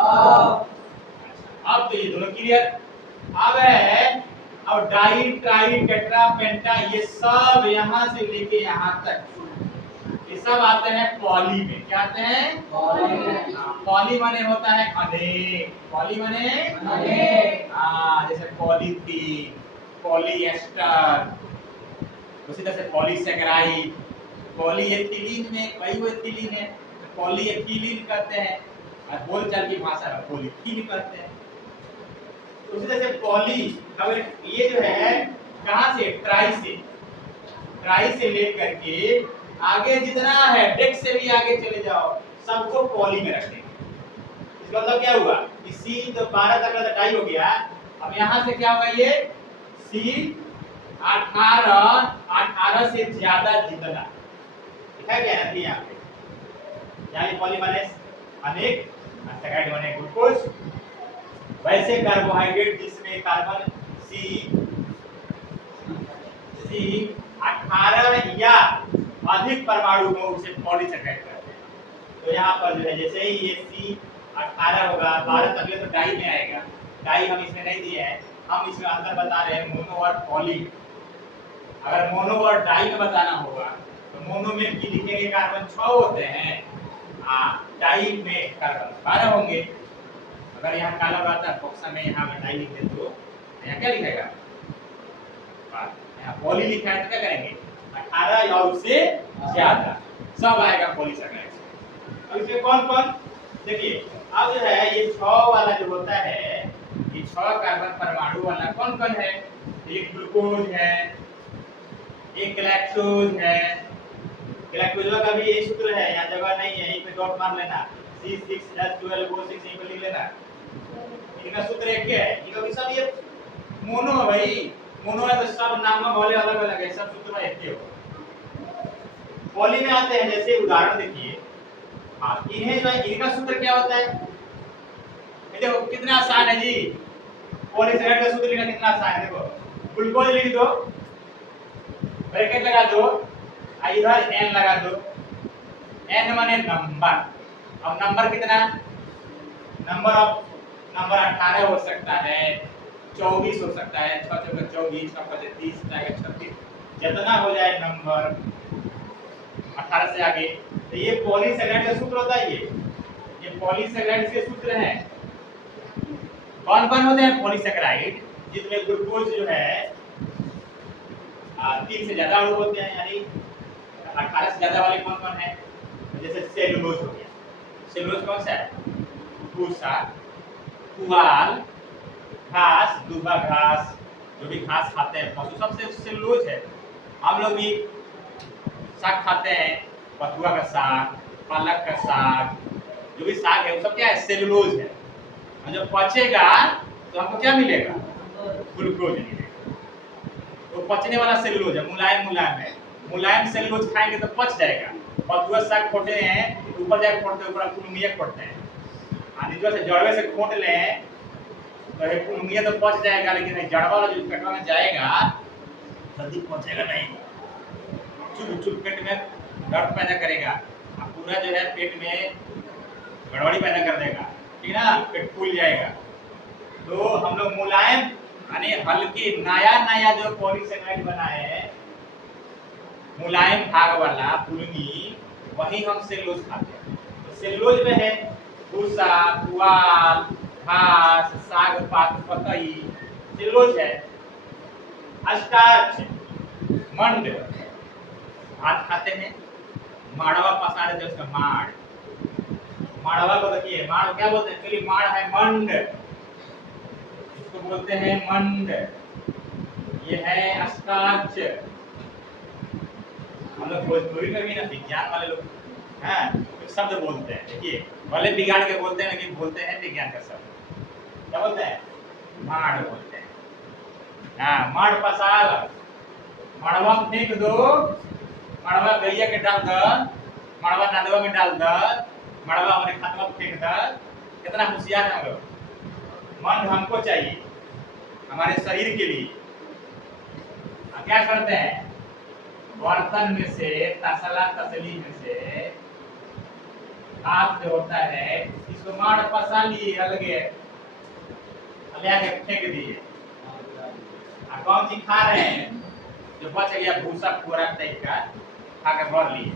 अब तो ये दोनों क्लियर। अब है अब डाई ट्राई टेट्रा पेंटा ये सब यहाँ से लेके यहाँ तक ये सब आते हैं पॉली में। क्या आते हैं? पॉली में। पॉली माने होता है अनेक। पॉली माने अनेक। जैसे पॉलीथीन, पॉलीएस्टर, उसी तरह से पॉलीसैकराइड। पॉलीएथिलीन में वही वो एथिलीन है, पॉलीएथिलीन कहते हैं, और बोलचाल की भाषा में पॉलीथीन कहते हैं। उसी तरह से पॉली, अब ये जो है कहाँ से? ट्राई से लेकर के आगे जितना है डेक्स से भी आगे चले जाओ सबको पॉली में रख देंगे। इसका मतलब क्या हुआ कि C तो 12 तक का डाई हो गया। अब यहाँ से क्या होगा? ये C 18 से ज्यादा जितना लिखा गया है यहाँ पे, यानी पॉली माने अनेक, सैकराइड माने ग्लूकोज। वैसे कार्बोहाइड्रेट जिसमें कार्बन C 18 या अधिक परमाणु हो उसे पॉलीसैकराइड कहते हैं। तो यहाँ पर जो है जैसे ही ये C 18 होगा 12 तक तो डाई में आएगा। डाई हम इसमें नहीं दिए हैं, हम इसमें अंतर बता रहे हैं मोनो और पॉली। अगर मोनो और डाई में बताना होगा तो मोनो में की लिखेंगे कार्बन 6 होते हैं, डाई में कार्बन 12 होंगे। अगर यहाँ काला रहता बॉक्स में यहाँ डाई लिख दे तो यहाँ क्या लिखेगा? यहाँ पॉली लिखा है तो क्या करेंगे? 18 या उससे ज्यादा सब आएगा पॉलीसैकराइड। अब इसमें कौन कौन देखिए, अब जो है ये 6 वाला जो होता है, ये 6 कार्बन परमाणु वाला कौन कौन है? एक ग्लूकोज है, एक गैलेक्टोज है। गैलेक्टोज का भी यही सूत्र है, यहाँ जगह नहीं है, यहीं पे डॉट मार लेना, C6H12O6 यहीं पे लिख लेना। इनका सूत्र एक ही है, इनका भी सब ये मोनो है भाई। मोनो है तो सब नाम में भले अलग अलग है, सब सूत्र एक ही हो। पॉली में आते हैं, जैसे उदाहरण देखिए, इन्हें जो है इनका सूत्र क्या होता है? ये देखो कितना आसान है जी, पॉलीसैकराइड का सूत्र लिखना कितना आसान है। देखो ग्लूकोज लिख दो, ब्रैकेट लगा दो, इधर n लगा दो। n माने नंबर। अब नंबर कितना? नंबर 18 हो सकता है, 24 हो सकता है, 6 चौके 24, 6 पचे 30, 36, जितना हो जाए नंबर 18 से आगे। तो ये पॉलीसैकराइड का सूत्र होता है। ये पॉलीसैकराइड के सूत्र हैं। कौन कौन होते हैं पॉलीसैकराइड? जिसमें ग्लूकोज जो है 3 से ज्यादा होते हैं, यानी 18 से ज्यादा वाले कौन कौन है? जैसे सेलुलोज हो गया। सेलुलोज कौन सा है? भूसा, पुआल, घास, दूबा घास, जो भी घास खाते हैं पशु, सबसे सेलुलोज है। हम लोग भी साग खाते हैं, बथुआ का साग, पालक का साग, जो भी साग है वो सब क्या है? सेलुलोज है। और जब पचेगा तो हमको क्या मिलेगा? ग्लूकोज मिलेगा। तो पचने वाला सेलुलोज है, मुलायम मुलायम है। मुलायम सेलुलोज खाएंगे तो पच जाएगा। और दूसरा साग खोटे हैं तो ऊपर जाके खोटते ऊपर कुलुमिया खोटते हैं। नीचे से जड़वे से खोट लें तो ये कुलुमिया तो पच जाएगा, लेकिन जड़वा वाला जो पेटवा में जाएगा जल्दी पहुंचेगा नहीं, चुप चुप पेट में दर्द पैदा करेगा, पूरा जो है पेट में गड़बड़ी पैदा कर देगा, ठीक है ना, पेट फूल जाएगा। तो हम लोग मुलायम यानी हल्की नया नया जो पॉलीसेकेराइड बनाए हैं, मुलायम भाग वाला पुलनी, वही हम सेलुलोज खाते हैं। तो सेलुलोज में है भूसा, पुआल, घास, साग पात, पतई, सेलुलोज है। स्टार्च, मंड, भात खाते हैं, माड़वा पसारे थे उसका माड़, माड़वा को देखिए, माड़ क्या बोलते हैं, एक्चुअली माड़ है मंड, इसको बोलते हैं मंड। ये है स्टार्च। हम लोग भोजपुरी में भी ना विज्ञान वाले लोग कुछ शब्द बोलते हैं, देखिए भले बिगाड़ के बोलते हैं लेकिन बोलते हैं विज्ञान का शब्द। क्या बोलते हैं? माड़ बोलते हैं। माड़ पसार, मड़वा फेंक दो, मड़वा गैया के डाल दो, मड़वा नदवा में डाल दो, मड़वा हमारे खतवा में फेंक दो। कितना होशियार है हम लोग। मन हमको चाहिए हमारे शरीर के लिए। क्या करते हैं, बर्तन में से, तसला तसली में से हाथ जो होता है इसको माड़ पसा लिए, अलगे ले फेंक दिए। कौन सी खा रहे हैं, जो बच गया भूसा पूरा टाइप का खा के भर लिए,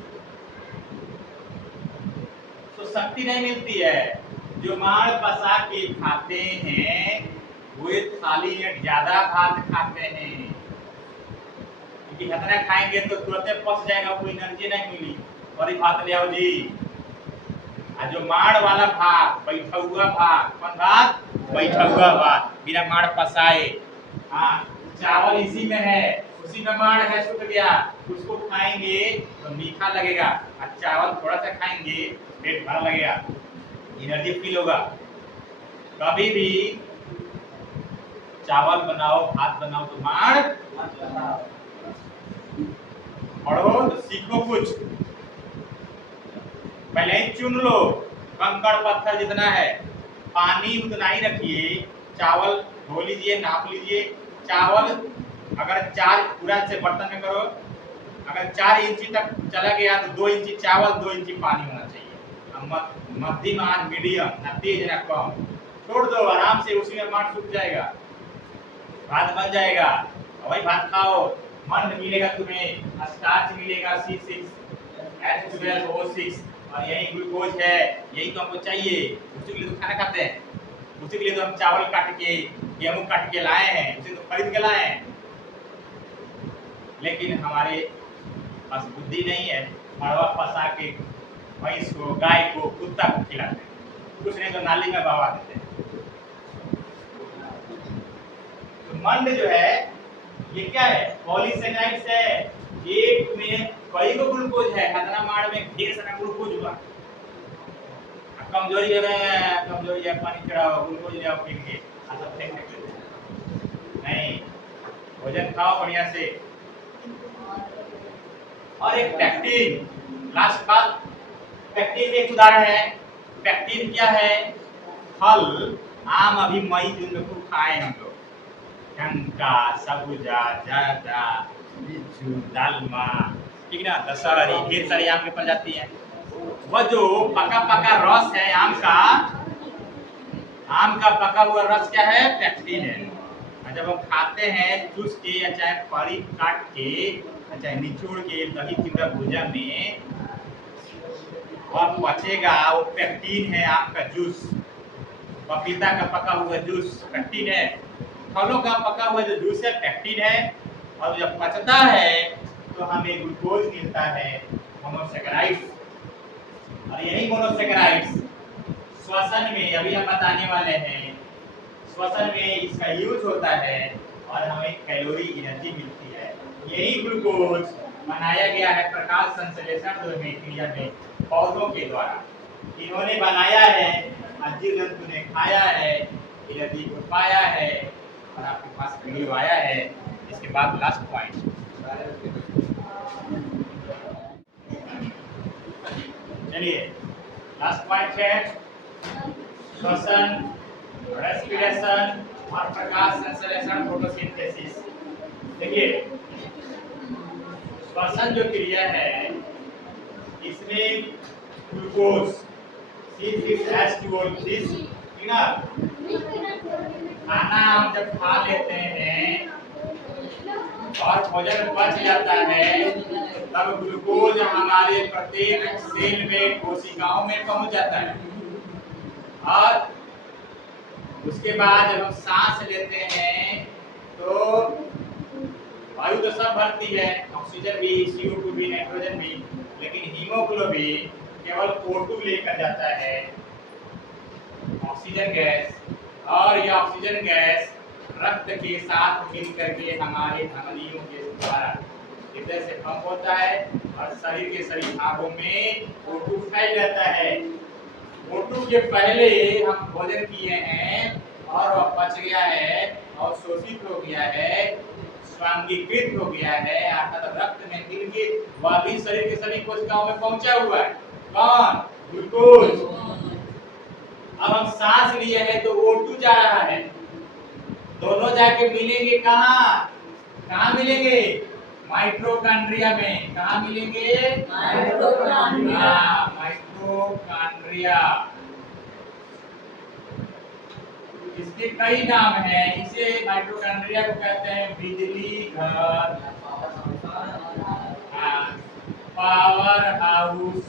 तो शक्ति नहीं मिलती है। जो माड़ पसा के खाते हैं वे थाली में ज्यादा भात खाते हैं, क्योंकि इतना खाएंगे तो तुरंत पच जाएगा, कोई एनर्जी नहीं मिली। और ये भात ले आओ जी। जो माड़ वाला भात, बैठा हुआ भात, कौन भात? बैठा हुआ भात, बिना माड़ पसाए। चावल इसी में है, उसी में माड़ है, सूख गया, उसको खाएंगे तो मीठा लगेगा, और चावल थोड़ा सा खाएंगे पेट भरा लगेगा, एनर्जी फील होगा। कभी भी चावल बनाओ, भात बनाओ तो माड़ पढ़ो तो सीखो कुछ, पहले ही चुन लो, कंकड़ पत्थर जितना है, पानी उतना ही रखिए, चावल धो लीजिए, नाप लीजिए। चावल अगर 4 पूरा से बर्तन में करो, अगर 4 इंची तक चला गया तो 2 इंची चावल, 2 इंची पानी होना चाहिए। मध्यम आंच, मीडियम, ना तेज ना कम, छोड़ दो, आराम से उसी में मांड सूख जाएगा, भात बन जाएगा। वही भात खाओ, मंड मिलेगा तुम्हें, स्टार्च मिलेगा C6, H12O6, और यही ग्लूकोज है, यही तो हमको चाहिए। उसी के लिए तो खाना खाते हैं, उसी के लिए तो हम चावल काट के, गेहूं काट के लाए हैं, उसे तो खरीद के लाए हैं। लेकिन हमारे पास बुद्धि नहीं है, मड़वा फंसा के भैंस को, गाय को, कुत्ता को खिलाते हैं, कुछ नहीं तो नाली में बहा देते हैं। तो मंड जो है ये क्या है, पॉलीसेकेराइड्स है। एक में कई गो ग्लूकोज है, खतरा माड़ में ढेर सारा ग्लूकोज हुआ। कमजोरी है, कमजोरी है, पानी चढ़ाओ, ग्लूकोज ले आओ, फेंक के सब फेंक देते नहीं, भोजन खाओ बढ़िया से। और एक पैक्टिन, लास्ट बात, पैक्टिन एक उदाहरण है। पैक्टिन क्या है, फल, आम अभी मई जून में खूब खाए हम लोग, टंका, सबूजा, जर्दा, बिच्छू, दालमा, ठीक ना, दशहरी, ढेर सारी आम की प्रजाति है। वह जो पका पका रस है आम का पका हुआ रस क्या है, पैक्टिन है। जब हम खाते हैं चूस के, या चाहे फली काट के, चाहे निचोड़ के दही चिवड़ा भुजा में, और पचेगा, वो पैक्टिन है। आम का जूस, पपीता का पका हुआ जूस पैक्टिन है, फलों का पका हुआ जो जूस है पैक्टिन है। और जब पचता है तो हमें ग्लूकोज मिलता है, मोनोसेकेराइड्स। और यही मोनोसेकेराइड्स श्वसन में, अभी हम बताने वाले हैं, श्वसन में इसका यूज होता है और हमें कैलोरी एनर्जी मिलती है। यही ग्लूकोज बनाया गया है प्रकाश संश्लेषण क्रिया में पौधों के द्वारा। इन्होंने बनाया है, जीव जंतु ने खाया है, एनर्जी को पाया है, और आपके पास वीडियो आया है। इसके बाद लास्ट पॉइंट, चलिए लास्ट पॉइंट है श्वसन, रेस्पिरेशन और प्रकाश संश्लेषण, फोटोसिंथेसिस। देखिए श्वसन जो क्रिया है इसमें ग्लूकोज C6H12 ठीक ना, खाना हम जब खा लेते हैं और भोजन पच जाता है तब ग्लूकोज हमारे प्रत्येक सेल में, कोशिकाओं में पहुंच जाता है और उसके बाद जब हम सांस लेते हैं तो वायु तो सब भरती है, ऑक्सीजन भी, CO2 भी, नाइट्रोजन भी, लेकिन हीमोग्लोबिन केवल O2 लेकर जाता है, ऑक्सीजन गैस, और यह ऑक्सीजन गैस रक्त के साथ मिल करके हमारे धमनियों के द्वारा हृदय से पंप होता है और शरीर के सभी भागों में O2 फैल जाता है। O2 के पहले हम भोजन किए हैं और वह पच गया है और शोषित हो गया है, स्वांगीकृत हो गया है, अर्थात रक्त में मिल के वह भी शरीर के सभी कोशिकाओं में पहुंचा हुआ है। कौन? ग्लूकोज। अब हम सांस लिए हैं तो O2 जा रहा है, दोनों जाके मिलेंगे कहाँ? कहाँ मिलेंगे? माइटोकॉन्ड्रिया में। कहाँ मिलेंगे? माइटोकॉन्ड्रिया। माइटोकॉन्ड्रिया, इसके कई नाम हैं। इसे माइटोकॉन्ड्रिया को कहते हैं बिजली घर, पावर हाउस,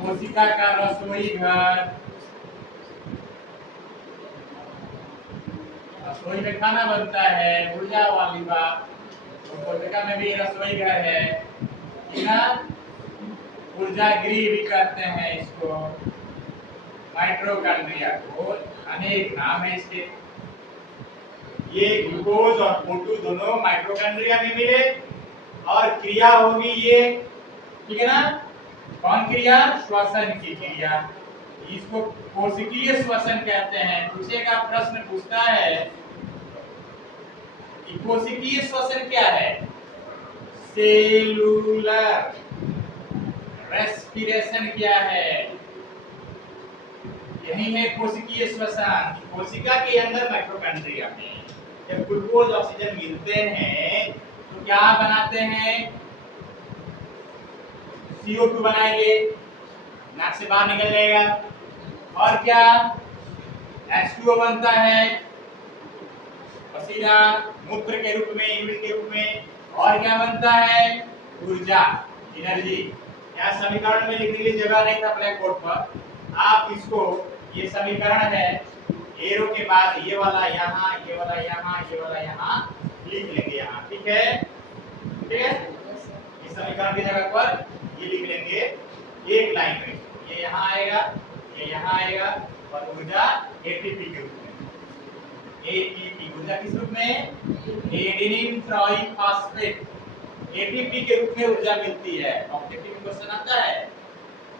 कोशिका का रसोई घर, रसोई में खाना बनता है, ऊर्जा वाली बात, तो कोशिका में भी रसोई घर है ना, ऊर्जा गृह भी कहते हैं इसको, माइटोकॉन्ड्रिया को अनेक नाम है इसके। ये ग्लूकोज और O2 दोनों माइटोकॉन्ड्रिया में मिले और क्रिया होगी ये, ठीक है ना? कौन क्रिया? श्वसन की क्रिया। इसको कोशिकीय श्वसन कहते हैं। पूछेगा, प्रश्न पूछता है कि कोशिकीय श्वसन क्या है? सेलुलर रेस्पिरेशन क्या है? यही है कोशिकीय श्वसन। कोशिका के अंदर माइटोकॉन्ड्रिया में जब ग्लूकोज ऑक्सीजन मिलते हैं तो क्या बनाते हैं? CO2 बनाएंगे, नाक से बाहर निकल जाएगा, और क्या? H2O बनता है, पसीना, मूत्र के रूप में, यूरिन के रूप में, और क्या बनता है? ऊर्जा, एनर्जी। यहाँ समीकरण में लिखने के लिए जगह नहीं था ब्लैक बोर्ड पर, आप इसको, ये समीकरण है, एरो के बाद ये वाला यहाँ, ये वाला यहाँ, ये वाला यहाँ लिख लेंगे यहाँ, ठीक है? ठीक है, इस समीकरण की जगह पर ये लिख लेंगे एक लाइन में, ये यहाँ आएगा, ये यहाँ आएगा, और ऊर्जा ATP के रूप में। ATP ऊर्जा किस रूप में? एडेनिन ट्राइफॉस्फेट, ATP के रूप में ऊर्जा मिलती है। ऑब्जेक्टिव में क्वेश्चन आता है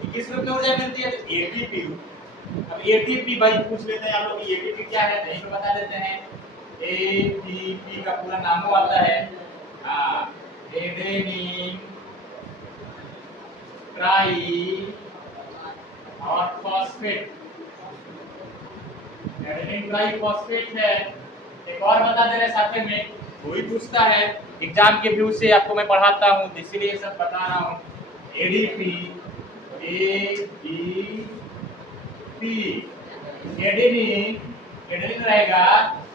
कि किस रूप में ऊर्जा मिलती है, तो ATP रूप। अब ATP भाई पूछ लेते हैं आप लोग, ATP क्या है, यहीं पे बता देते हैं। ATP का पूरा नाम आता है एडेनिन ट्राई और फॉस्फेट, एडेनिन ट्राई फॉस्फेट है। एक और बता दे रहे साथ में, कोई पूछता है एग्जाम के व्यू से, आपको मैं पढ़ाता हूँ इसीलिए सब बता रहा हूँ। ADP, एडेनिन रहेगा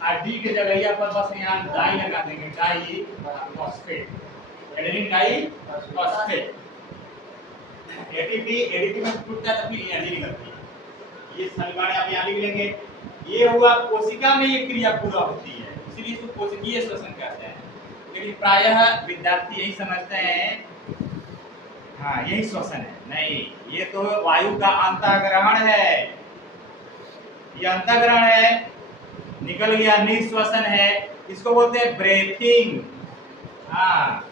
और डी के जगह पर बस यहाँ डाई लगा देंगे, diphosphate, adenine diphosphate. ADP में टूटता है तो फिर एनर्जी निकलती है। ये समीकरण आप यहाँ लिख लेंगे। ये हुआ कोशिका में ये क्रिया पूरा होती है, इसीलिए इसको कोशिकीय श्वसन कहते हैं। लेकिन प्रायः विद्यार्थी यही समझते हैं हाँ यही श्वसन है, नहीं, ये तो वायु का अंतःग्रहण है, ये अंतःग्रहण है, निकल गया निश्वसन है, इसको बोलते हैं ब्रेथिंग। हाँ,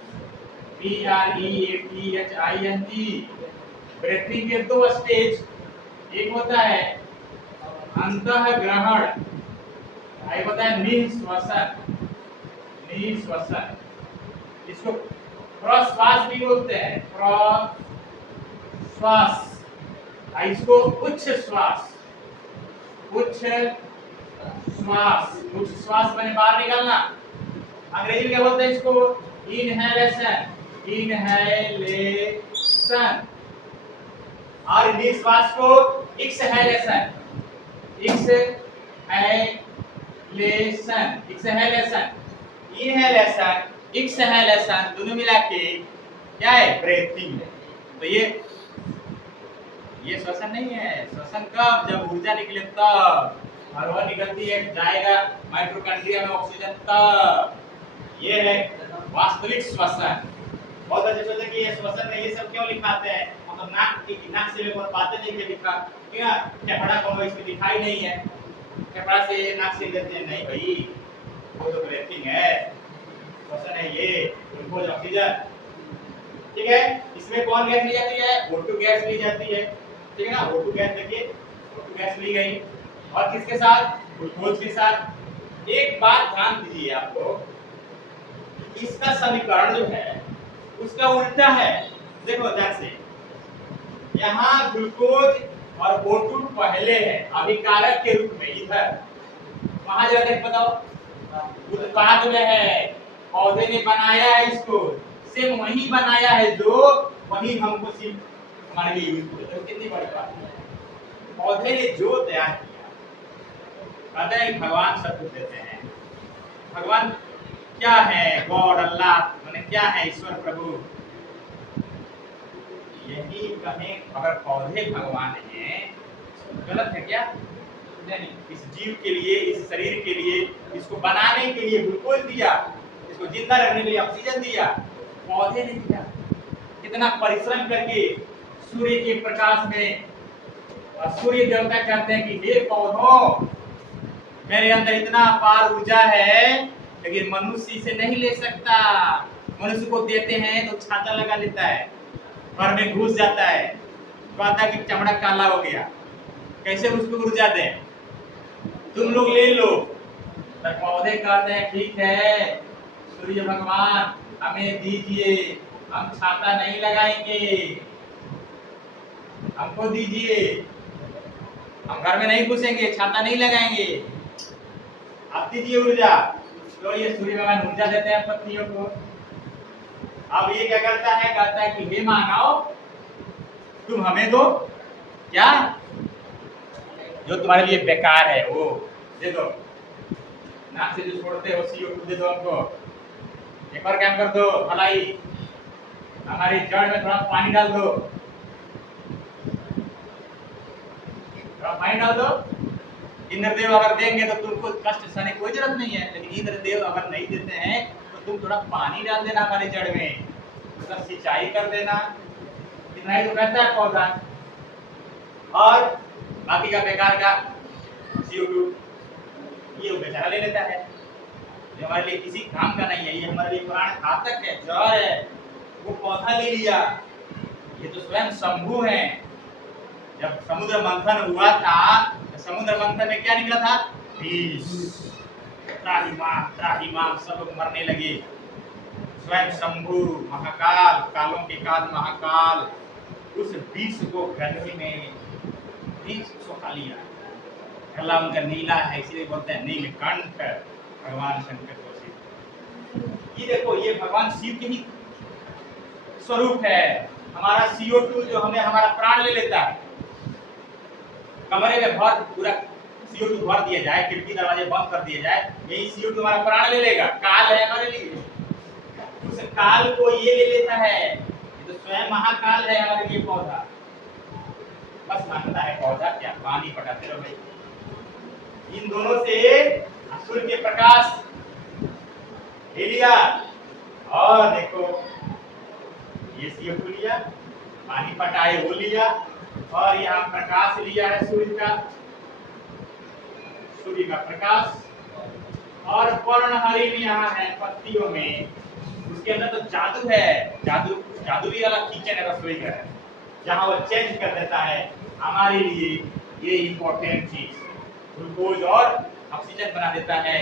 BREATHING। ब्रेथिंग के दो स्टेज, एक होता है अंतःग्रहण आगे बताए निःश्वसन, निःश्वसन, इसको प्रश्वास भी बोलते हैं, प्रश्वास। इसको उच्च श्वास, उच्च श्वास, उच्च श्वास मैंने बाहर निकालना। अंग्रेजी में क्या बोलते हैं इसको? Inhalation, inhalation. और निश्वास को exhalation, exhalation, exhalation, inhalation, exhalation दोनों मिला के क्या है? ब्रीथिंग है। तो ये श्वसन नहीं है। श्वसन कब? जब ऊर्जा निकले तब, और वह निकलती है जाएगा माइटोकॉन्ड्रिया में ऑक्सीजन तब। ये है वास्तविक श्वसन। बहुत अच्छे सोचे कि ये श्वसन में ये सब क्यों लिखाते हैं, मतलब नाक से भी बहुत बातें नहीं के लिखा क्या? फेफड़ा को इसमें दिखाई नहीं है, फेफड़ा से नाक से लेते हैं नहीं भाई, वो तो ब्रीथिंग है, श्वसन है ये ग्लूकोज ऑक्सीजन। ठीक है, इसमें कौन गैस ली जाती है? O2 गैस ली जाती है। ठीक है ना, O2 गैस देखिए, O2 गैस ली गई और किसके साथ? ग्लूकोज के साथ। एक बात ध्यान दीजिए आप लोग, इसका समीकरण जो है उसका उल्टा है। देखो ध्यान से, यहाँ ग्लूकोज और O2 पहले है अभिकारक के रूप में इधर, वहां जरा देख बताओ उत्पाद में है, पौधे ने बनाया है इसको, सेम वही बनाया है जो वही हमको सिर्फ हमारे लिए यूज होता है। कितनी बड़ी बात है, पौधे ने जो तैयार किया, कहते हैं भगवान सब कुछ देते हैं। भगवान क्या है? गॉड, अल्लाह माने क्या है? ईश्वर, प्रभु। यही कहें अगर पौधे भगवान हैं, गलत है क्या? नहीं, इस जीव के लिए, इस शरीर के लिए, इसको बनाने के लिए ग्लूकोज दिया, इसको जिंदा रखने के लिए ऑक्सीजन दिया, पौधे ने दिया। कितना परिश्रम करके सूर्य के प्रकाश में, और सूर्य देवता कहते हैं कि हे पौधों, मेरे अंदर इतना अपार ऊर्जा है, लेकिन मनुष्य इसे नहीं ले सकता। मनुष्य को देते हैं तो छाता लगा लेता है, घर में घुस जाता है, कहता है कि चमड़ा काला हो गया, कैसे उसको ऊर्जा दें? तुम लोग ले लो। तो पौधे कहते हैं ठीक है सूर्य भगवान हमें दीजिए, हम छाता नहीं लगाएंगे, हमको दीजिए, हम घर में नहीं घुसेंगे, छाता नहीं लगाएंगे, आप दीजिए ऊर्जा। तो ये सूर्य भगवान ऊर्जा देते हैं पत्नियों को। अब ये क्या करता है? कहता है कि हे मानव, तुम हमें दो, क्या जो तुम्हारे लिए बेकार है वो दे दो, नाक से जो छोड़ते हो CO2 दे दो हमको। एक और काम कर दो, भलाई हमारी जड़ में थोड़ा पानी डाल दो, थोड़ा पानी डाल दो। इंद्रदेव अगर देंगे तो तुमको कष्ट सहने की कोई जरूरत नहीं है, लेकिन इंद्रदेव अगर नहीं देते हैं तो तुम थोड़ा पानी डाल देना हमारे जड़ में, उसका सिंचाई कर देना, इतना ही तो कहता है पौधा। और बाकी का बेकार का CO2 ये बेचारा ले लेता है, जो हमारे लिए किसी काम का नहीं है, ये हमारे लिए प्राण घातक है, जहर है, वो पौधा ले लिया। ये तो स्वयं शंभु है। जब समुद्र मंथन हुआ था, समुद्र मंथन में क्या निकला था? विष। त्राहिमाम सब लोग मरने लगे। स्वयं शंभु महाकाल, कालों के काल महाकाल, उस विष को गर्मी में विष सुखा लिया। गला उनका नीला है, इसलिए बोलते हैं नीलकंठ भगवान शंकर को। ये देखो, ये भगवान शिव के ही स्वरूप है। हमारा CO2 जो हमें हमारा प्राण ले लेता है, कमरे में भर पूरा CO2 भर दिया जाए, खिड़की दरवाजे बंद कर दिए जाए, यही CO2 हमारा प्राण ले लेगा। काल है हमारे लिए, उस काल को ये ले लेता है। ये तो स्वयं महाकाल है हमारे लिए पौधा। बस मांगता है पौधा क्या? पानी पटाते रहो भाई। इन दोनों से सूर्य के प्रकाश ले लिया, और देखो ये CO2 लिया, पानी पटाए वो लिया, और यहाँ प्रकाश लिया है सूर्य का, सूर्य का प्रकाश। और पर्णहरि भी यहाँ है पत्तियों में, उसके अंदर तो जादू है, जादू भी अलग किचन है रसोई का है, जहाँ वो चेंज कर देता है हमारे लिए ये इम्पोर्टेंट चीज ग्लूकोज और ऑक्सीजन बना देता है।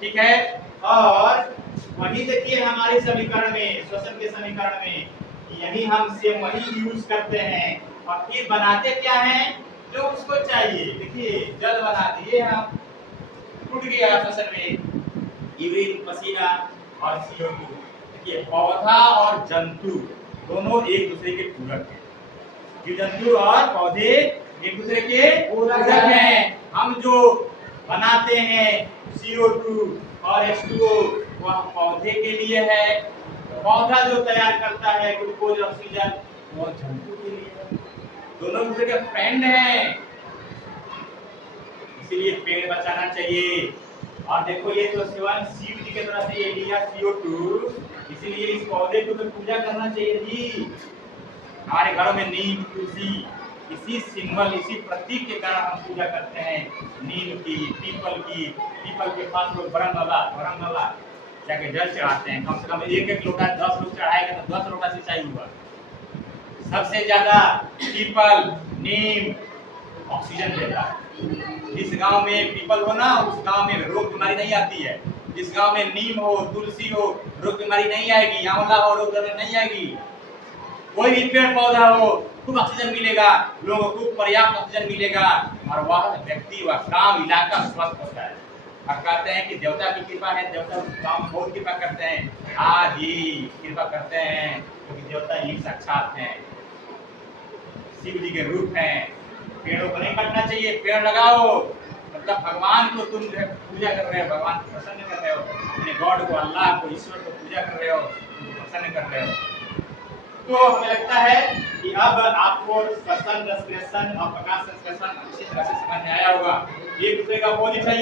ठीक है, और वही देखिए हमारे समीकरण में, श्वसन के समीकरण में यही हम सेम वही यूज करते हैं और फिर बनाते क्या हैं जो उसको चाहिए। देखिए जल बना दिए हम, टूट गया श्वसन में यूरिन, पसीना और CO2। देखिए पौधा और जंतु दोनों एक दूसरे के पूरक हैं। जीव जंतु और पौधे एक दूसरे के पूरक हैं। हम जो बनाते हैं CO2 और H2O वह पौधे के लिए है, पौधा जो तैयार करता है ग्लूकोज ऑक्सीजन वो जंतु के लिए है। दोनों दूसरे के फ्रेंड हैं, इसीलिए पेड़ बचाना चाहिए। और देखो ये तो शिवन शिव जी की तरफ से ये लिया CO2, इसीलिए इस पौधे को तो पूजा करना चाहिए जी। हमारे घरों में नीम, तुलसी, इसी सिंबल, इसी प्रतीक के कारण हम पूजा करते हैं नीम की, पीपल की। पीपल के पास लोग बरमला जाके जल चढ़ाते हैं। कम से कम एक लोटा 10 लोग चढ़ाएगा तो 10 लोटा सिंचाई हुआ। सबसे ज्यादा पीपल, नीम ऑक्सीजन देता है। जिस गांव में पीपल हो ना, उस गांव में रोग बीमारी नहीं आती है। जिस गांव में नीम हो, तुलसी हो, रोग बीमारी नहीं आएगी। आंवला हो, रोग बीमारी नहीं आएगी। कोई भी पेड़ पौधा हो, खूब ऑक्सीजन मिलेगा, लोगों को पर्याप्त ऑक्सीजन मिलेगा और वह व्यक्ति, वह गांव, इलाका स्वस्थ होता है। और कहते हैं कि देवता की कृपा है, देवता गांव में बहुत कृपा करते हैं। आज ही कृपा करते हैं क्योंकि देवता ही साक्षात हैं, शिव जी के रूप हैं। पेड़ों को नहीं काटना चाहिए, पेड़ लगाओ। मतलब भगवान को तुम पूजा कर रहे हो, भगवान को प्रसन्न कर रहे हो, अपने गॉड को, अल्लाह को, ईश्वर को पूजा कर रहे हो, प्रसन्न कर रहे हो। तो हमें लगता है कि अब आपको श्वसन, रेस्पिरेशन और प्रकाश संश्लेषण अच्छी तरह से समझ में आया होगा। एक दूसरे का अपोजिट है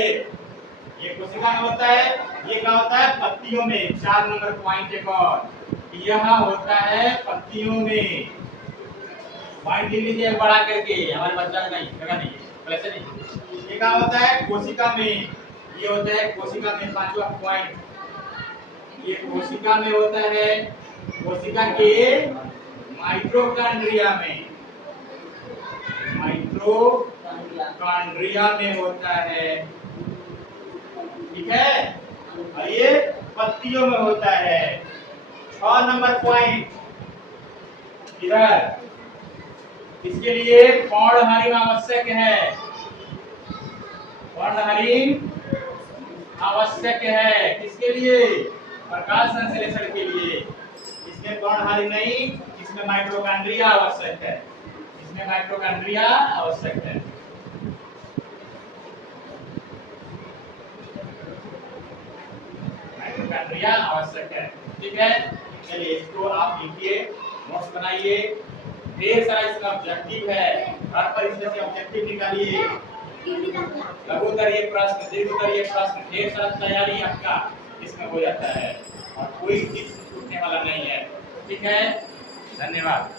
ये कोशिका में होता है, ये क्या होता है पत्तियों में। 4 नंबर पॉइंट एक और, यह होता है पत्तियों में। पॉइंट लिख लीजिए बड़ा करके, हमारे पास जगह नहीं, वैसे नहीं। ये क्या होता है कोशिका में, ये होता है कोशिका में 5वां पॉइंट। ये कोशिका में होता है, कोशिका के माइटोकॉन्ड्रिया में, माइटोकॉन्ड्रिया में होता है। ठीक है, और ये पत्तियों में होता है। 6 नंबर पॉइंट इधर, इसके लिए पर्णहरिम आवश्यक है। पर्णहरिम आवश्यक है किसके लिए? प्रकाश संश्लेषण के लिए। इसमें पर्णहरिम नहीं, इसमें माइटोकॉन्ड्रिया आवश्यक है। इसमें माइटोकॉन्ड्रिया आवश्यक है। माइटोकॉन्ड्रिया आवश्यक है। ठीक है, चलिए इसको आप लिखिए, नोट्स बनाइए। ढेर सारा इसका ऑब्जेक्टिव है, हर पर इसमें से ऑब्जेक्टिव निकालिए। लघुत्तरीय प्रश्न, दीर्घोत्तरीय प्रश्न, ढेर सारा तैयारी आपका इसमें हो जाता है और कोई चीज छूटने वाला नहीं है। ठीक है, धन्यवाद।